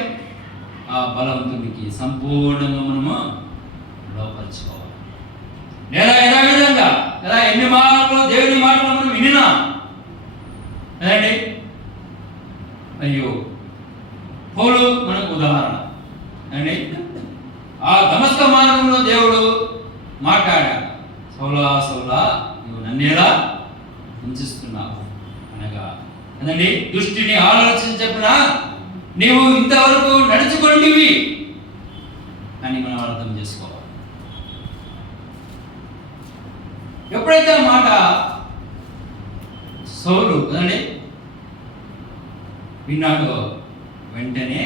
ఆ బలవంతునికి సంపూర్ణంగా మనము లోపరుచుకోవాలి. లేదా విధంగా కదా ఎన్ని మాటలు దేవుని మాటలు మనం వినినా అయ్యో పౌలు మనకు ఉదాహరణ. ఆ దమస్క మార్గంలో దేవుడు మాట్లాడాడు, సౌలా నువ్వు నన్నేలా హింసిస్తున్నావు అనగా దృష్టిని ఆలోచన చెప్పినా నీవు ఇంతవరకు నడుచుకుంటివి అని మనం అర్థం చేసుకోవాలి. ఎప్పుడైతే ఆ మాట సౌలు కదండి విన్నాడు, వెంటనే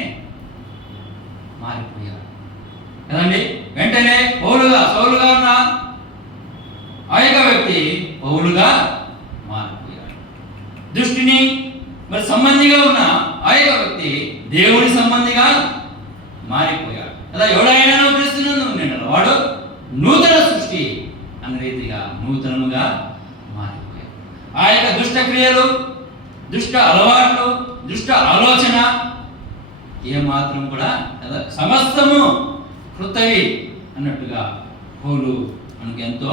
మారిపోయాడు కదండి. వెంటనే సౌలుగా ఉన్న ఆ యొక్క వ్యక్తి పౌలుగా మారిపోయాడు. దుష్టుని మరి సంబంధిగా ఉన్న ఆ యొక్క వ్యక్తి దేవుని సంబంధిగా మారిపోయాడు కదా. ఎవడైనా క్రీస్తునందు ఉన్నాడు వాడు నూతన సృష్టి అన్న రీతిగా నూతనముగా మారిపోయాడు. ఆ యొక్క దుష్ట క్రియలు, దుష్ట అలవాట్లు, దుష్ట ఆలోచన ఏమాత్రం కూడా కదా సమస్తము కృతవి అన్నట్టుగా పౌలు మనకు ఎంతో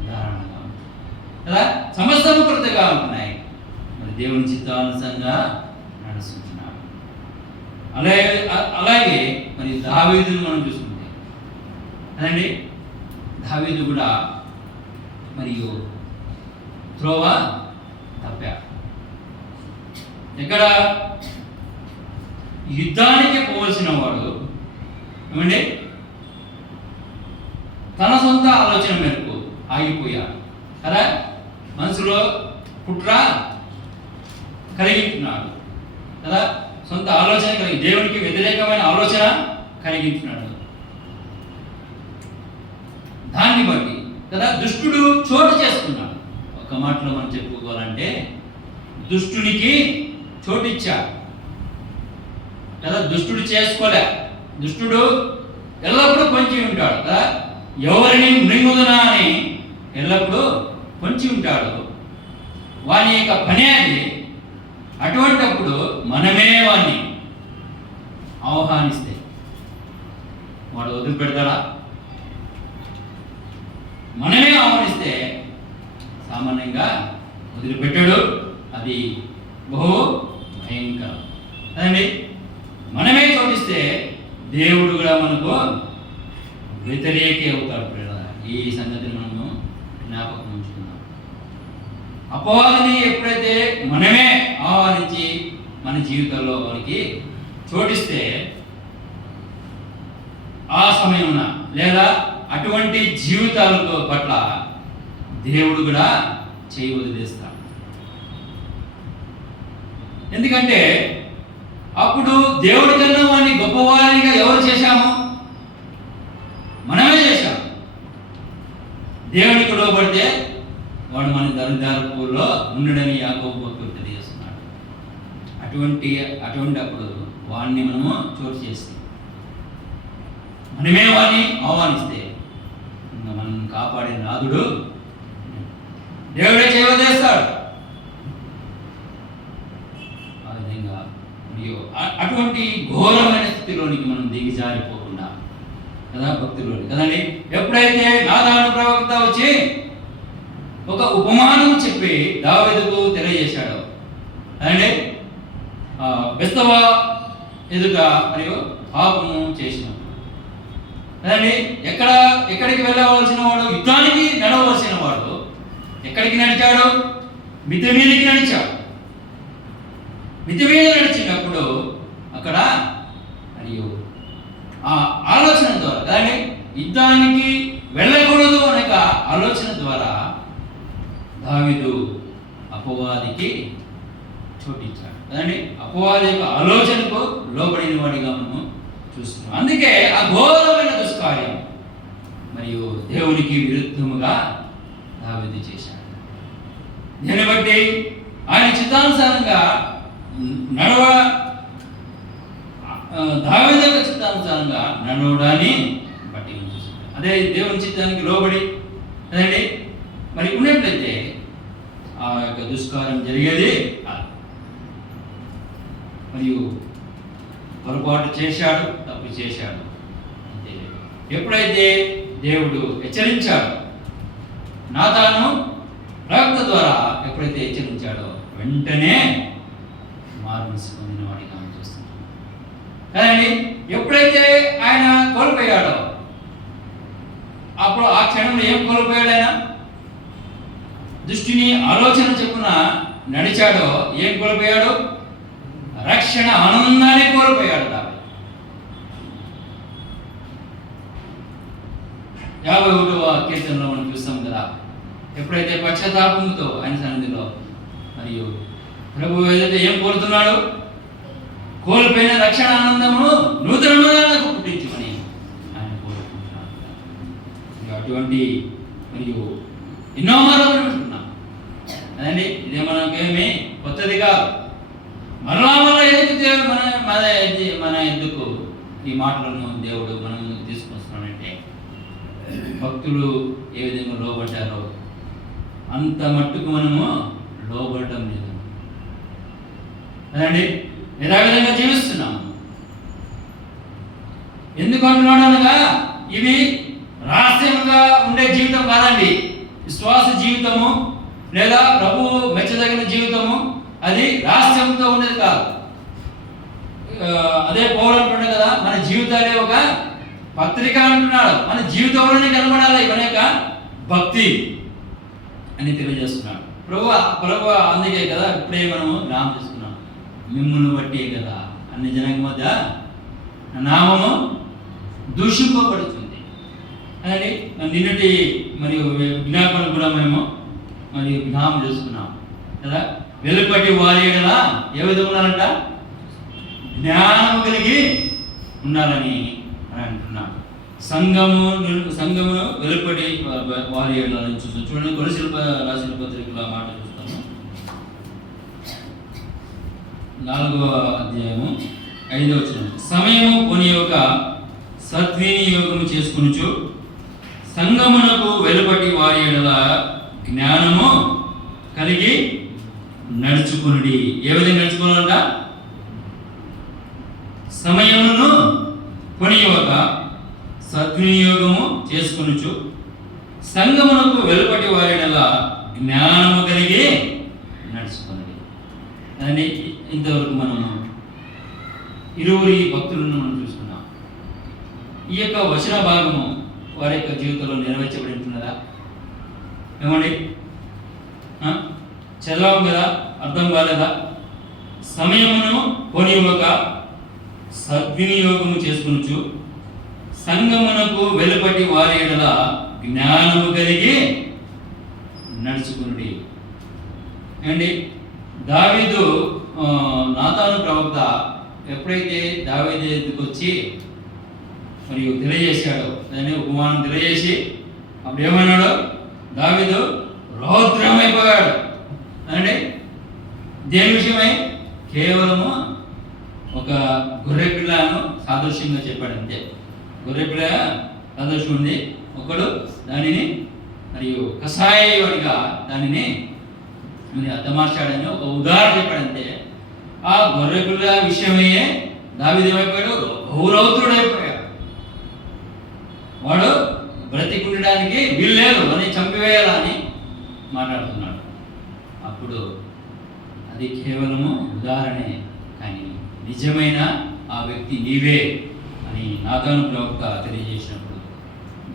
ఉదాహరణగా ఉంటుంది కదా. సమస్తము కృతగా ఉంటున్నాయి, మరి దేవుని చిత్తానుసారంగా నడుస్తున్నాడు. అలాగే మరి దావీదును మనం చూసుకుంటే అదండి, దావీదు కూడా మరియు త్రోవ తప్పాడు. ఇక్కడ యుద్ధానికి పోవలసిన వాడు ఏమండి తన సొంత ఆలోచన మేరకు ఆగిపోయాడు కదా. మనసులో కుట్ర కలిగించున్నాడు కదా, సొంత ఆలోచన కలిగి దేవునికి వ్యతిరేకమైన ఆలోచన కలిగించున్నాడు. దాన్ని బట్టి కదా దుష్టుడు చోటు చేసుకున్నాడు. ఒక మాటలో మనం చెప్పుకోవాలంటే దుష్టునికి చోటిచ్చాడు కదా. దుష్టుడు చేసుకోలే, దుష్టుడు ఎల్లప్పుడూ పొంచి ఉంటాడు కదా. ఎవరిని మృంగుదునా అని ఎల్లప్పుడూ పొంచి ఉంటాడు. వాని యొక్క పని అది. అటువంటప్పుడు మనమే వాడిని ఆహ్వానిస్తే వాడు వదిలిపెడతాడా? మనమే ఆహ్వానిస్తే సామాన్యంగా వదిలిపెట్టాడు. అది బహు భయంకరం అదండి. మనమే చోటిస్తే దేవుడు కూడా మనకు వ్యతిరేకి అవుతాడు. ఈ సంగతిని మనము జ్ఞాపకం ఉంచుకున్నాం. అపవాదిని ఎప్పుడైతే మనమే ఆహ్వానించి మన జీవితంలో వారికి చోటిస్తే ఆ సమయమున లేదా అటువంటి జీవితాలకు పట్ల దేవుడు కూడా చేయి వదిలేస్తాడు. ఎందుకంటే అప్పుడు దేవుడి కన్నా వాడిని గొప్పవారిగా ఎవరు చేశాము? మనమే చేశాము. దేవునికి లోబడితే వాడు మన దరిదాపుల్లో ఉండడని యాకోబు భక్తుడు తెలియజేస్తున్నాడు. అటువంటి అప్పుడు వాడిని మనము చోటు చేస్తాం. మనమే వాడిని ఆహ్వానిస్తే ఇంకా మనం కాపాడే నాదుడు దేవుడే చేయవదేస్తాడు. ఆ విధంగా అటువంటి ఘోరమైన స్థితిలోనికి మనం దిగిజారిపోకుండా కదా భక్తులు కదండి. ఎప్పుడైతే నాదాను ప్రవక్త వచ్చి ఒక ఉపమానం చెప్పి దావీదుకు తెలియజేశాడు అంటే బెస్తవ ఎదుట మరియు పాపము చేసినప్పుడు కదండి. ఎక్కడికి వెళ్ళవలసిన వాడు, యుద్ధానికి నడవలసిన వాడు ఎక్కడికి నడిచాడు? మిద్దె మీదకి నడిచాడు. మిద్దె మీద నడిచినప్పుడు అక్కడ మరియు ఆ ఆలోచన ద్వారా కదండి యుద్ధానికి వెళ్ళకూడదు అనే ఆలోచన ద్వారా దావీదు అపవాదికి చోటిచ్చాడు కదండి. అపవాది యొక్క ఆలోచనకు లోబడిన వాడిగా మనం చూస్తున్నాం. అందుకే ఆ ఘోరమైన దుష్కార్యం మరియు దేవునికి విరుద్ధముగా దావీదు చేశాడు. దీన్ని బట్టి ఆయన చిత్తానుసారంగా దావీదు యొక్క చిత్తానుసారంగా నడవడాన్ని బట్టి అదే దేవుని చిత్తానికి లోబడి అదండి మరి ఉన్నట్లయితే ఆ యొక్క దుష్కార్యం జరిగేది మరియు పొరపాటు చేశాడు, తప్పు చేశాడు. అంతే. ఎప్పుడైతే దేవుడు హెచ్చరించాడు, నాతాను ప్రవక్త ద్వారా ఎప్పుడైతే హెచ్చరించాడో వెంటనే మారుమనసు పొందిన వాడిగా చూస్తున్నాం కదండి. ఎప్పుడైతే ఆయన కోల్పోయాడో అప్పుడు ఆ క్షణంలో ఏం కోల్పోయాడు? ఆయన దృష్టిని ఆలోచన చెప్పున నడిచాడో ఏం కోల్పోయాడు? రక్షణ ఆనందాన్ని కోల్పోయాడు. 51వ కీర్తనలో మనం చూస్తాం కదా, ఎప్పుడైతే పశ్చాత్తాపంతో ఆయన సన్నిధిలో మరియు ప్రభు ఏదైతే ఏం కోరుతున్నాడు, కోల్పోయిన రక్షణ ఆనందము నూతనముగా నాకు పుట్టించమని ఆయన కోరుకుంటున్నాడు. అటువంటి మరియు ఎన్నో మార్గాలు ఉంటున్నాం అదండి. ఇదే మనకేమీ కొత్తది కాదు. మరలా ఎందుకు మన ఎందుకు ఈ మాటలను దేవుడు మనం ముందుకు తీసుకొస్తున్నాడంటే, భక్తులు ఏ విధంగా లోబడ్డారో అంత మట్టుకు మనము లోబడటం లేదు అదండి. యథావిధంగా జీవిస్తున్నాము. ఎందుకు అంటున్నాడు అనగా, ఇవి రహస్యంగా ఉండే జీవితం కాదండి. విశ్వాస జీవితము లేదా ప్రభు మెచ్చదగిన జీవితము అది రహస్యంతో ఉండేది కాదు. అదే పౌలు అంటున్నాడు కదా, మన జీవితాలే ఒక పత్రిక అంటున్నాడు. మన జీవితంలోనే కనబడాలి మన యొక్క భక్తి అని తెలియజేస్తున్నాడు ప్రభు. అందుకే కదా ఇప్పుడే మనము నామం చేసుకున్నాం, మిమ్మును బట్టే కదా అన్ని జనాల మధ్య నామము దూషింపబడుతుంది అని నిన్నటి మరియు జ్ఞాపకం కూడా మేము మరియు జ్ఞాపం చేసుకున్నాం కదా. వెలుపటి వారి కదా ఏ విధంగా ఉన్నారంట, జ్ఞానము కలిగి ఉండాలని అని అంటున్నాం. సంఘము వెలుపటి వారి చూస్తాం. చూడండి, కొలసీల రాసిన పత్రికల మాట చూస్తాము. 4వ అధ్యాయము 5వ వచనం. సమయము కొని యొక్క సద్వినియోగము చేసుకొనుచు సంఘమునకు వెలుపటి వారి ఎడల జ్ఞానము కలిగి నడుచుకునుడి. ఏ విధంగా నడుచుకోవాలంట, సమయమును కొని యొక్క సద్వినియోగము చేసుకొనుచు సంఘమునకు వెలుపటి వారి ఎడల జ్ఞానము కలిగి నడుచుకునుడి. అని ఇంతవరకు మనము ఇరువురి భక్తులను మనం చూసుకున్నాం. ఈ యొక్క వచన భాగము వారి యొక్క జీవితంలో నెరవేర్చబడి ఉంటున్నదా? ఏమండి, చదవం కదా, అర్థం కాలేదా? సమయమును కొనివ్వక సద్వినియోగము చేసుకొనుచు సంఘమునకు వెలుపటి వారి ఎడల జ్ఞానము కలిగి నడుచుకునుడి. అండి, దావీదు నాతాను ప్రవక్త ఎప్పుడైతే దావీదు ఎద్దుకు వచ్చి మరియు తెలియజేశాడో, దాన్ని ఉపమానం తెలియజేసి అప్పుడు ఏమన్నాడు, దావీదు రౌద్రమైపోయాడు. అంటే దేని విషయమై? కేవలము ఒక గొర్రె పిల్లను సాదృశ్యంగా చెప్పాడు అంతే. గొర్రె పిల్ల సాదృశ్యం ఉంది, ఒకడు దానిని మరియు కషాయవాడిగా దానిని అతమార్చాడని ఒక ఉదాహరణ చెప్పాడంతే. ఆ గొర్రె పిల్ల విషయమయ్యే దావీదు ఏమైపోయాడు, బహురౌద్రుడైపోయాడు. వాడు బ్రతికుండడానికి వీల్లేదు అని చంపివేయాలని మాట్లాడుతున్నాడు. అప్పుడు అది కేవలము ఉదాహరణే, కానీ నిజమైన ఆ వ్యక్తి నీవే అని నాతాను ప్రవక్త తెలియజేసినప్పుడు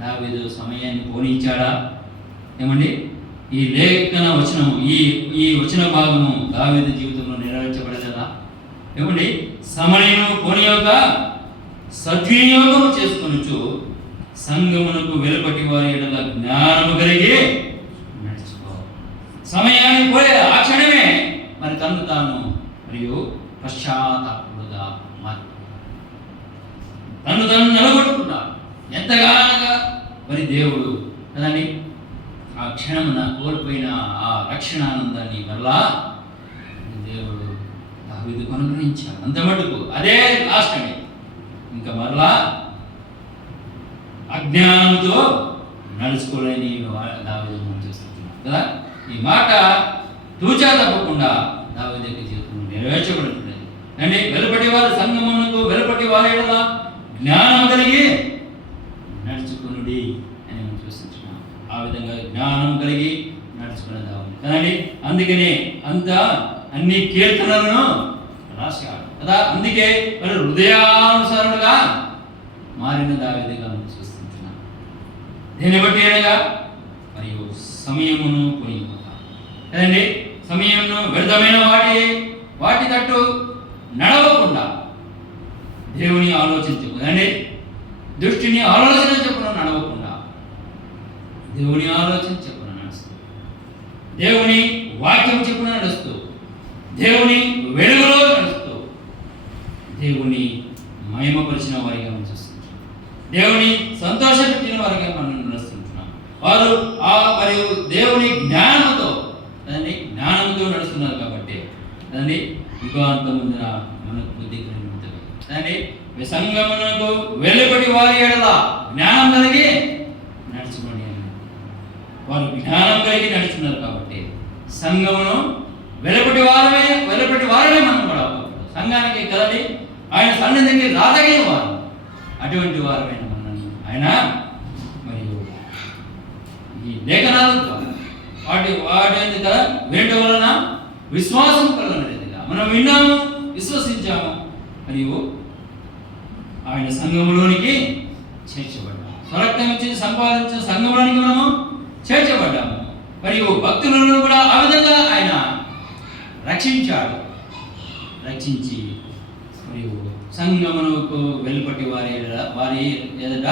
దావీదు సమయాన్ని పోనించాడా? ఏమండి, ఈ లేఖన వచనం ఈ వచన భాగము దావీదు జీవితంలో నెరవేర్చబడలేదా? ఏమండి, సమయము పోనీయక సద్వినియోగము చేసుకొనుచు సంఘమునకు వెలుపటి వారి ఎడల జ్ఞానము కలిగి నడుచుకో. సమయాన్ని పోయే ఆ క్షణమే మరి తను తాను మరియు పశ్చాత్తాపముగా మారి తను నిలబడుకున్నాడు. ఎంతగానగా మరి దేవుడు కదండి ఆ క్షణమున కోల్పోయిన ఆ రక్షణానందాన్ని మరలా దేవుడు దావీదుకు అనుగ్రహించాడు. అంత మటుకు అదే లాస్ట్ అండి. ఇంకా మరలా అజ్ఞానంతో నడుచుకోలేని దావీదు మనం చూస్తున్నాం కదా. ఈ మాట తూచా తప్పకుండా దావీదు యొక్క జీవితంలో నెరవేర్చబడుతున్నది అండి. వెలుపటి వారి సంఘమునకు వెలుపటి వారి ఎడల జ్ఞానం కలిగి నడుచుకునుడి అని మనం చూస్తున్నాం. ఆ విధంగా జ్ఞానం కలిగి నడుచుకునే దావీదు కదండి. అందుకనే అన్ని కీర్తనలను రాశాడు కదా. అందుకే మరి హృదయానుసారుడుగా మారిన దావీదుగా మనం చూస్తున్నాం. దీన్ని బట్టి అనగా మరియు సమయమును పోయిపోతాం కదండి. సమయమును వ్యర్థమైన వాటి తట్టు నడవకుండా దేవుని ఆలోచించు కదండి. దృష్టిని ఆలోచన చెప్పున నడవకుండా దేవుని ఆలోచన చెప్పున నడుస్తూ, దేవుని వాక్యం చెప్పున నడుస్తూ దేవుని వెలుగులో నడుస్తూ దేవుని మహిమపరిచిన వారిగా మనం చూస్తున్నాం. దేవుని సంతోషపెట్టిన వారిగా మనం నడుస్తుంటున్నాం. వారు మరియు దేవుని జ్ఞానంతో నడుస్తున్నారు కాబట్టి దాన్ని యుగాంతమున మనకు బుద్ధి కలుగుతుంది. దాన్ని సంగమునకు వెలుపటి వారి ఎడల జ్ఞానం కలిగి నడుచుకోండి. వారు జ్ఞానం కలిగి నడుస్తున్నారు కాబట్టి సంఘమును వెలుపటి వారమే మనం కూడా సంఘానికి కదలి ఆయన సన్నిధికి రాదగిన వారు అటువంటి వారమైన మనల్ని ఆయన మరియు ఈ లేఖనాలు వాటి కదా వినటం వలన విశ్వాసం కలగనేదిగా మనం విన్నాము, విశ్వసించాము మరియు ఆయన సంఘములోనికి చేర్చబడ్డాము. స్వరక్తం ఇచ్చి సంపాదించిన సంఘంలోనికి మనము చేర్చబడ్డాము. మరియు భక్తులను కూడా ఆ విధంగా ఆయన రక్షించి మరియు సంఘమునకు వెలుపటి వారి ఎదుట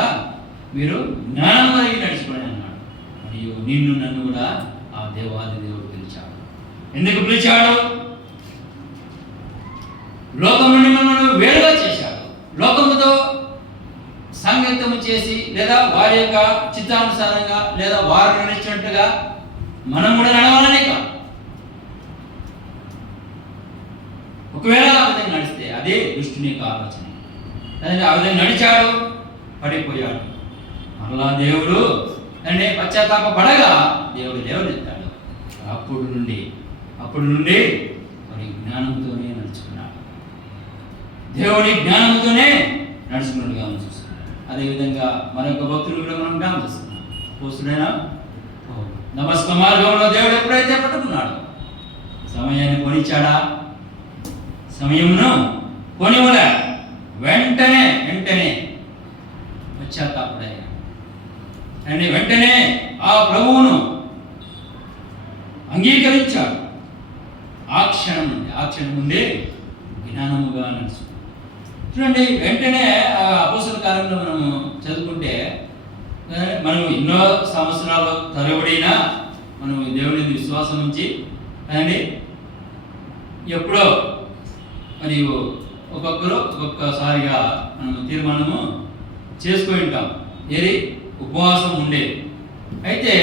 మీరు జ్ఞానం కలిగి నడుచుకోండి అన్నాడు. మరియు నిన్ను నన్ను కూడా ఆ దేవాది దేవుడు పిలిచాడు. ఎందుకు పిలిచాడు? లోకం నుండి మనల్ని వేరుగా చేశాడు. లోకముతో సాంగత్యము చేసి లేదా వారి యొక్క చిత్తానుసారంగా లేదా వారు నడిచినట్టుగా మనం కూడా నడవాలని కాదు. ఒకవేళ ఆ విధంగా నడిస్తే అదే దుష్టుని యొక్క ఆలోచన. అదే ఆ విధంగా నడిచాడు, పడిపోయాడు. మరలా దేవుడు అంటే పశ్చాత్తాప పడగా దేవుడు లేవనెత్తాడు. అప్పుడు నుండి మరి జ్ఞానంతోనే నడుచుకున్నాడు. దేవుని జ్ఞానంతోనే నడుచుకున్నట్టుగా మనం చూస్తున్నాం. అదేవిధంగా మరొక భక్తులు కూడా మనం గమనిస్తున్నాం. పోస్తుడైనా నమస్క మార్గంలో దేవుడు ఎప్పుడైతే పట్టుకున్నాడు, సమయాన్ని కొనిచ్చాడా? సమయమును కొనివలే వెంటనే పశ్చాత్తాపడయ్యాడు. అండ్ వెంటనే ఆ ప్రభువును అంగీకరించాడు. ఆ క్షణం నుండి జ్ఞానముగా నడుచుకున్నాడు. చూడండి, వెంటనే ఆ అపోస్తల కార్యంలో మనము చదువుకుంటే మనం ఎన్నో సంవత్సరాలు తరబడినా మనం దేవుని విశ్వాసం నుంచి అండి ఎప్పుడో మరియు ఒక్కొక్కరు ఒక్కొక్కసారిగా మనం తీర్మానము చేసుకొని ఉంటాం. ఏది ఉపవాసం ఉండేది. అయితే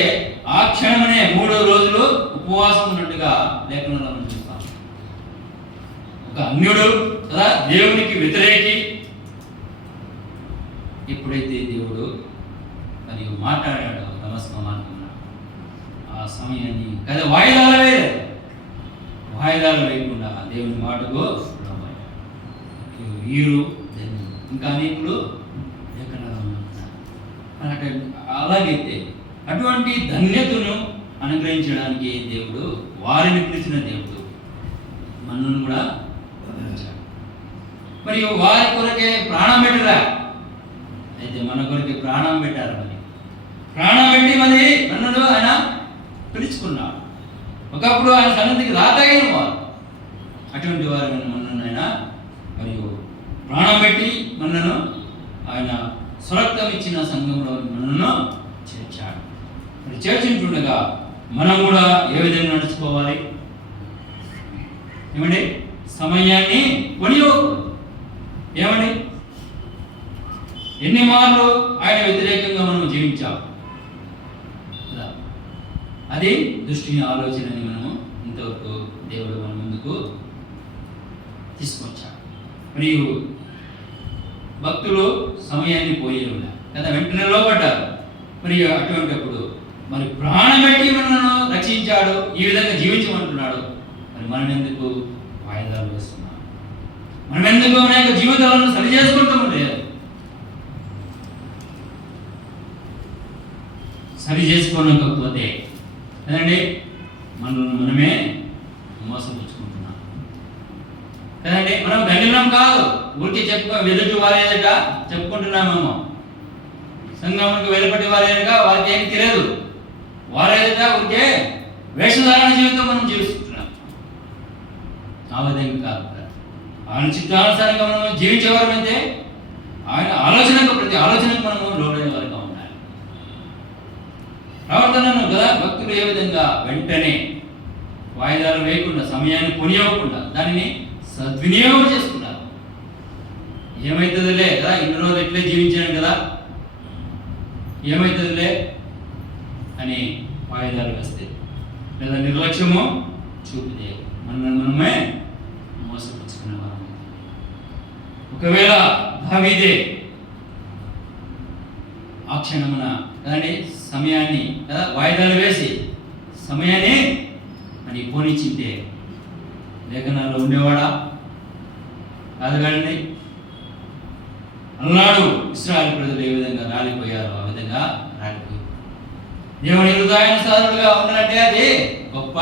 ఆ క్షణమనే 3 రోజులు ఉపవాసం ఉన్నట్టుగా లేఖనంలో మనం చూస్తాం. ఒక అన్యుడు కదా, దేవునికి వ్యతిరేకి. ఎప్పుడైతే దేవుడు మరియు మాట్లాడాడు నమస్క మార్గంలో, ఆ సమయాన్ని కదా వాయిదాలు వేయకుండా దేవుని మాటకు వీరు ఇంకా అనేకులు అలాగైతే అటువంటి ధన్యతను అనుగ్రహించడానికి దేవుడు వారిని పిలిచిన దేవుడు మనల్ని కూడా మరియు వారి కొరకే ప్రాణం పెట్టరా. అయితే మన కొరకే ప్రాణం పెట్టారు. మరి ప్రాణం పెట్టి మరి నన్ను ఆయన పిలుచుకున్నాడు. ఒకప్పుడు ఆయన సన్నిధికి రాతగిన వారు అటువంటి వారు మనను ఆయన మరియు ప్రాణం పెట్టి మనను ఆయన స్వరక్తం ఇచ్చిన సంఘంలో మనను చేర్చాడు. మరి చేర్చుంటుండగా మనం కూడా ఏ విధంగా నడుచుకోవాలి? ఏమండి, సమయాన్ని కొనివ్వకూడదు. ఏమండి, ఎన్ని మార్లు ఆయన వ్యతిరేకంగా మనం జీవించాం. అది దృష్టిని ఆలోచనని మనము ఇంతవరకు దేవుడు మన ముందుకు తీసుకొచ్చాడు. మరియు భక్తులు సమయాన్ని పోయేవాళ్ళ కదా, వెంటనే లోపడ్డారు. మరి అటువంటిప్పుడు మరి ప్రాణం పెట్టి మనను రక్షించాడు, ఈ విధంగా జీవించమంటున్నాడు. మరి మనం ఎందుకు వాయిదాలు వేస్తున్నాం? మనం ఎందుకు మన యొక్క జీవితాలను సరి చేసుకుంటాము? లేదు, సరి చేసుకోకపోతే కదండి మనమే మోసపుచ్చుకుంటున్నాం కదండి. మనం ధన్యులం కాదు, ఊరికి వెలుటి వారేదట చెప్పుకుంటున్నామేమో. సంఘమునికి వెలుపటి వారేగా వారికి ఏమి తెలియదు. వారేదట ఊరికే వేషధారణ జీవితం మనం జీవిస్తున్నాం. ఆ విధంగా కాదు. ఆయన చిత్తానుసారంగా మనం జీవించేవారమైతే ఆయన ఆలోచనకు ప్రతి ఆలోచనకు మనము లోడైన వారిగా ఉండాలి. ప్రవర్తనను కదా భక్తులు ఏ విధంగా వెంటనే వాయిదాలు వేయకుండా, సమయాన్ని కొనియవ్వకుండా దానిని సద్వినియోగం చేసుకున్నారు. ఏమవుతుందిలే కదా, ఇన్ని రోజులు ఎట్లే జీవించాను కదా, ఏమవుతుందిలే అని వాయిదాలు వేస్తే, లేదా నిర్లక్ష్యము చూపితే మనమే మోసపుచ్చుకునే వారు. ఒకవేళ దావీదే ఆ క్షణమున కదండి సమయాన్ని కదా వాయిదాలు వేసి సమయాన్ని అని పోనిచ్చింటే లేఖనాల్లో ఉండేవాడా కాదు కదండి. అన్నాడు ఇశ్రాయేలు ప్రజలు ఏ విధంగా రాలిపోయారో ఆ విధంగా రాలిపోయారు. దేవుని హృదయానుసారులుగా ఉండాలంటే అది గొప్ప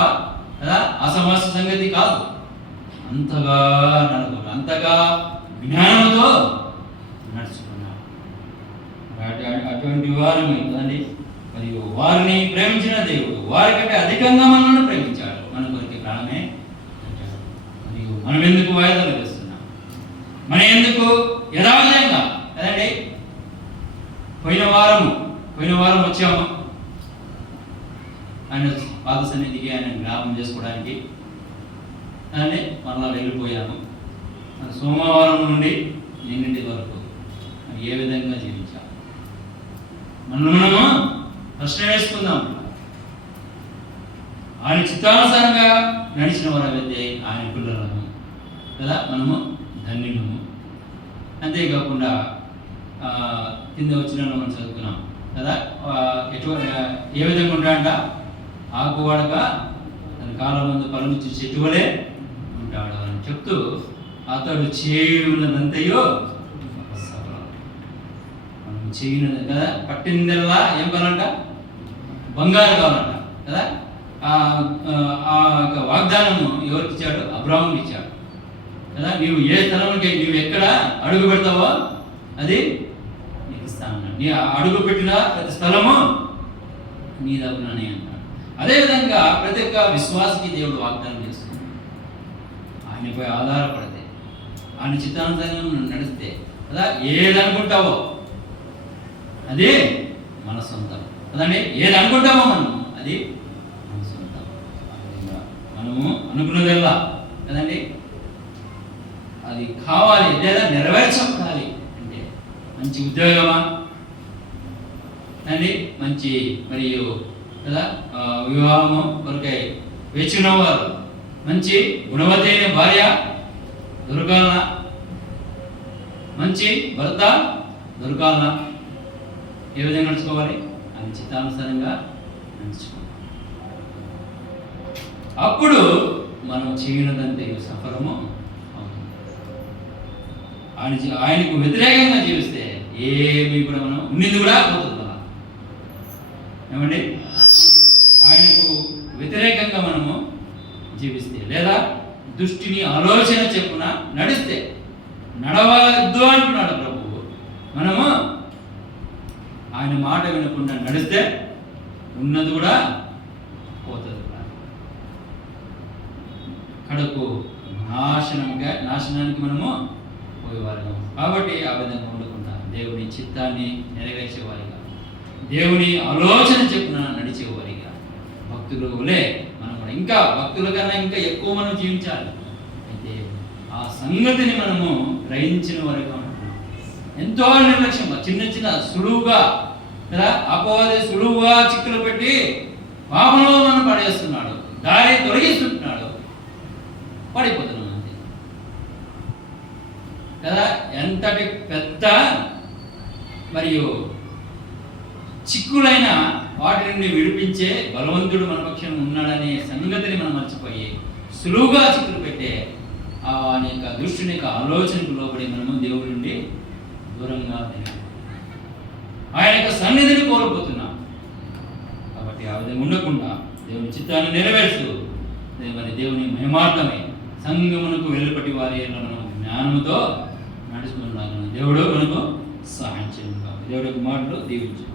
కదా అసమస్య సంగతి కాదు. అంతగా నడుపుకున్నారు, అంతగా జ్ఞానంతో నడుచుకున్నారు. అటువంటి వారిని కదండి మరియు వారిని ప్రేమించిన దేవుడు వారికంటే అధికంగా మనల్ని ప్రేమించాడు. మన కొరికి ప్రాణమే పెట్టాడు. మరియు మనం ఎందుకు వాయిదాలు వేస్తున్నాం, మనం ఎందుకు యథావిధంగా కదండి పోయిన వారం వచ్చాము ఆయన పాద సన్నిధికి ఆయన జ్ఞాపకం చేసుకోవడానికి అంటే మరలా వెళ్ళిపోయాము. సోమవారం నుండి నిన్నటి వరకు ఏ విధంగా జీవించాము మనము ప్రశ్న వేసుకుందాం. ఆయన చిత్తానుసారంగా నడిచిన వారైతే ఆయన పిల్లలను కదా మనము ధన్యులము. అంతేకాకుండా కింద వచ్చిన మనం చదువుకున్నాం కదా ఏ విధంగా ఉంటాడంట, ఆకువాడక తన కాలం ముందు పరమిచ్చి చెట్టు వలె ఉంటాడు అని చెప్తూ అతడు చేయునంతయో మనం చేయనది కదా పట్టిందల్లా ఏం కావాలంట, బంగారు కావాలంట కదా. ఆ వాగ్దానము ఎవరికి ఇచ్చాడు, అబ్రాహాముకి ఇచ్చాడు కదా. నీవు ఏ స్థలంకి నీవు ఎక్కడ అడుగు పెడతావో అది నీకు ఇస్తాను, నీ అడుగు పెట్టిన ప్రతి స్థలము నీదవునని అంటాడు. అదేవిధంగా ప్రతి ఒక్క విశ్వాసకి దేవుడు వాగ్దానం చేస్తుంది. ఆయనపై ఆధారపడితే, ఆయన చిత్తానుసారం నడిస్తే కదా ఏది అనుకుంటావో అదే మన సొంతం కదండి. ఏది అనుకుంటామో మనం అది మన సొంతం. మనము అనుకున్నదల్లా కదండి అది కావాలి లేదా నెరవేర్చబడాలి అంటే మంచి ఉద్యోగమా అండి, మంచి మరియు కదా వివాహము కొరకై వేచిన వారు మంచి గుణవతి అయిన భార్య దొరకాలనా, మంచి భర్త దొరకాలనా, ఏ విధంగా నడుచుకోవాలి, అది చిత్తానుసారంగా నడుచుకోవాలి. అప్పుడు మనం చేయనదంతే సఫలము అవుతుంది. ఆయనకు వ్యతిరేకంగా జీవిస్తే ఏమి కూడా మనం ఉన్నది కూడా పోతుంది. ఏమండి ఆయనకు వ్యతిరేకంగా మనము జీవిస్తే లేదా దృష్టిని ఆలోచన చెప్పున నడిస్తే, నడవద్దు అంటున్నాడు ప్రభువు, మనము ఆయన మాట వినకుండా నడిస్తే ఉన్నది కూడా పోతుంది, కడకు నాశనానికి మనము పోయేవారుగా. కాబట్టి ఆ విధంగా ఉండకుండా దేవుని చిత్తాన్ని నెరవేర్చేవారిగా, దేవుని ఆలోచన చెప్పున నడిచేవారిగా, భక్తులులే మనం కూడా ఇంకా భక్తుల కన్నా ఇంకా ఎక్కువ మనం జీవించాలి. అయితే ఆ సంగతిని మనము గ్రహించిన వారిగా ఉంటున్నాం. ఎంతో నిర్లక్ష్యంగా చిన్న సులువుగా కదా అపవాది సులువుగా చిక్కులు పెట్టి పాపంలో మనం పడేస్తున్నాడు, దారి తొలగిస్తున్నాడు, పడిపోతున్నాం అంతే కదా. ఎంతటి పెద్ద మరియు చిక్కులైన వాటి నుండి విడిపించే బలవంతుడు మన పక్షం ఉన్నాడనే సంగతిని మనం మర్చిపోయి సులువుగా చిక్కులు పెట్టే ఆయన యొక్క దృష్టిని యొక్క ఆలోచనకు లోబడి మనము దేవుడి నుండి దూరంగా ఆయన యొక్క సన్నిధిని కోల్పోతున్నాం. కాబట్టి ఆ విధంగా ఉండకుండా దేవుని చిత్తాన్ని నెరవేరుస్తూ మరి దేవుని మహిమార్థమై సంఘమునకు వెలుపటి వారి మనం జ్ఞానముతో నడుచుకున్నాను. దేవుడు మనకు సహాయం చేయండి. దేవుడి యొక్క మాటలు దీవించు.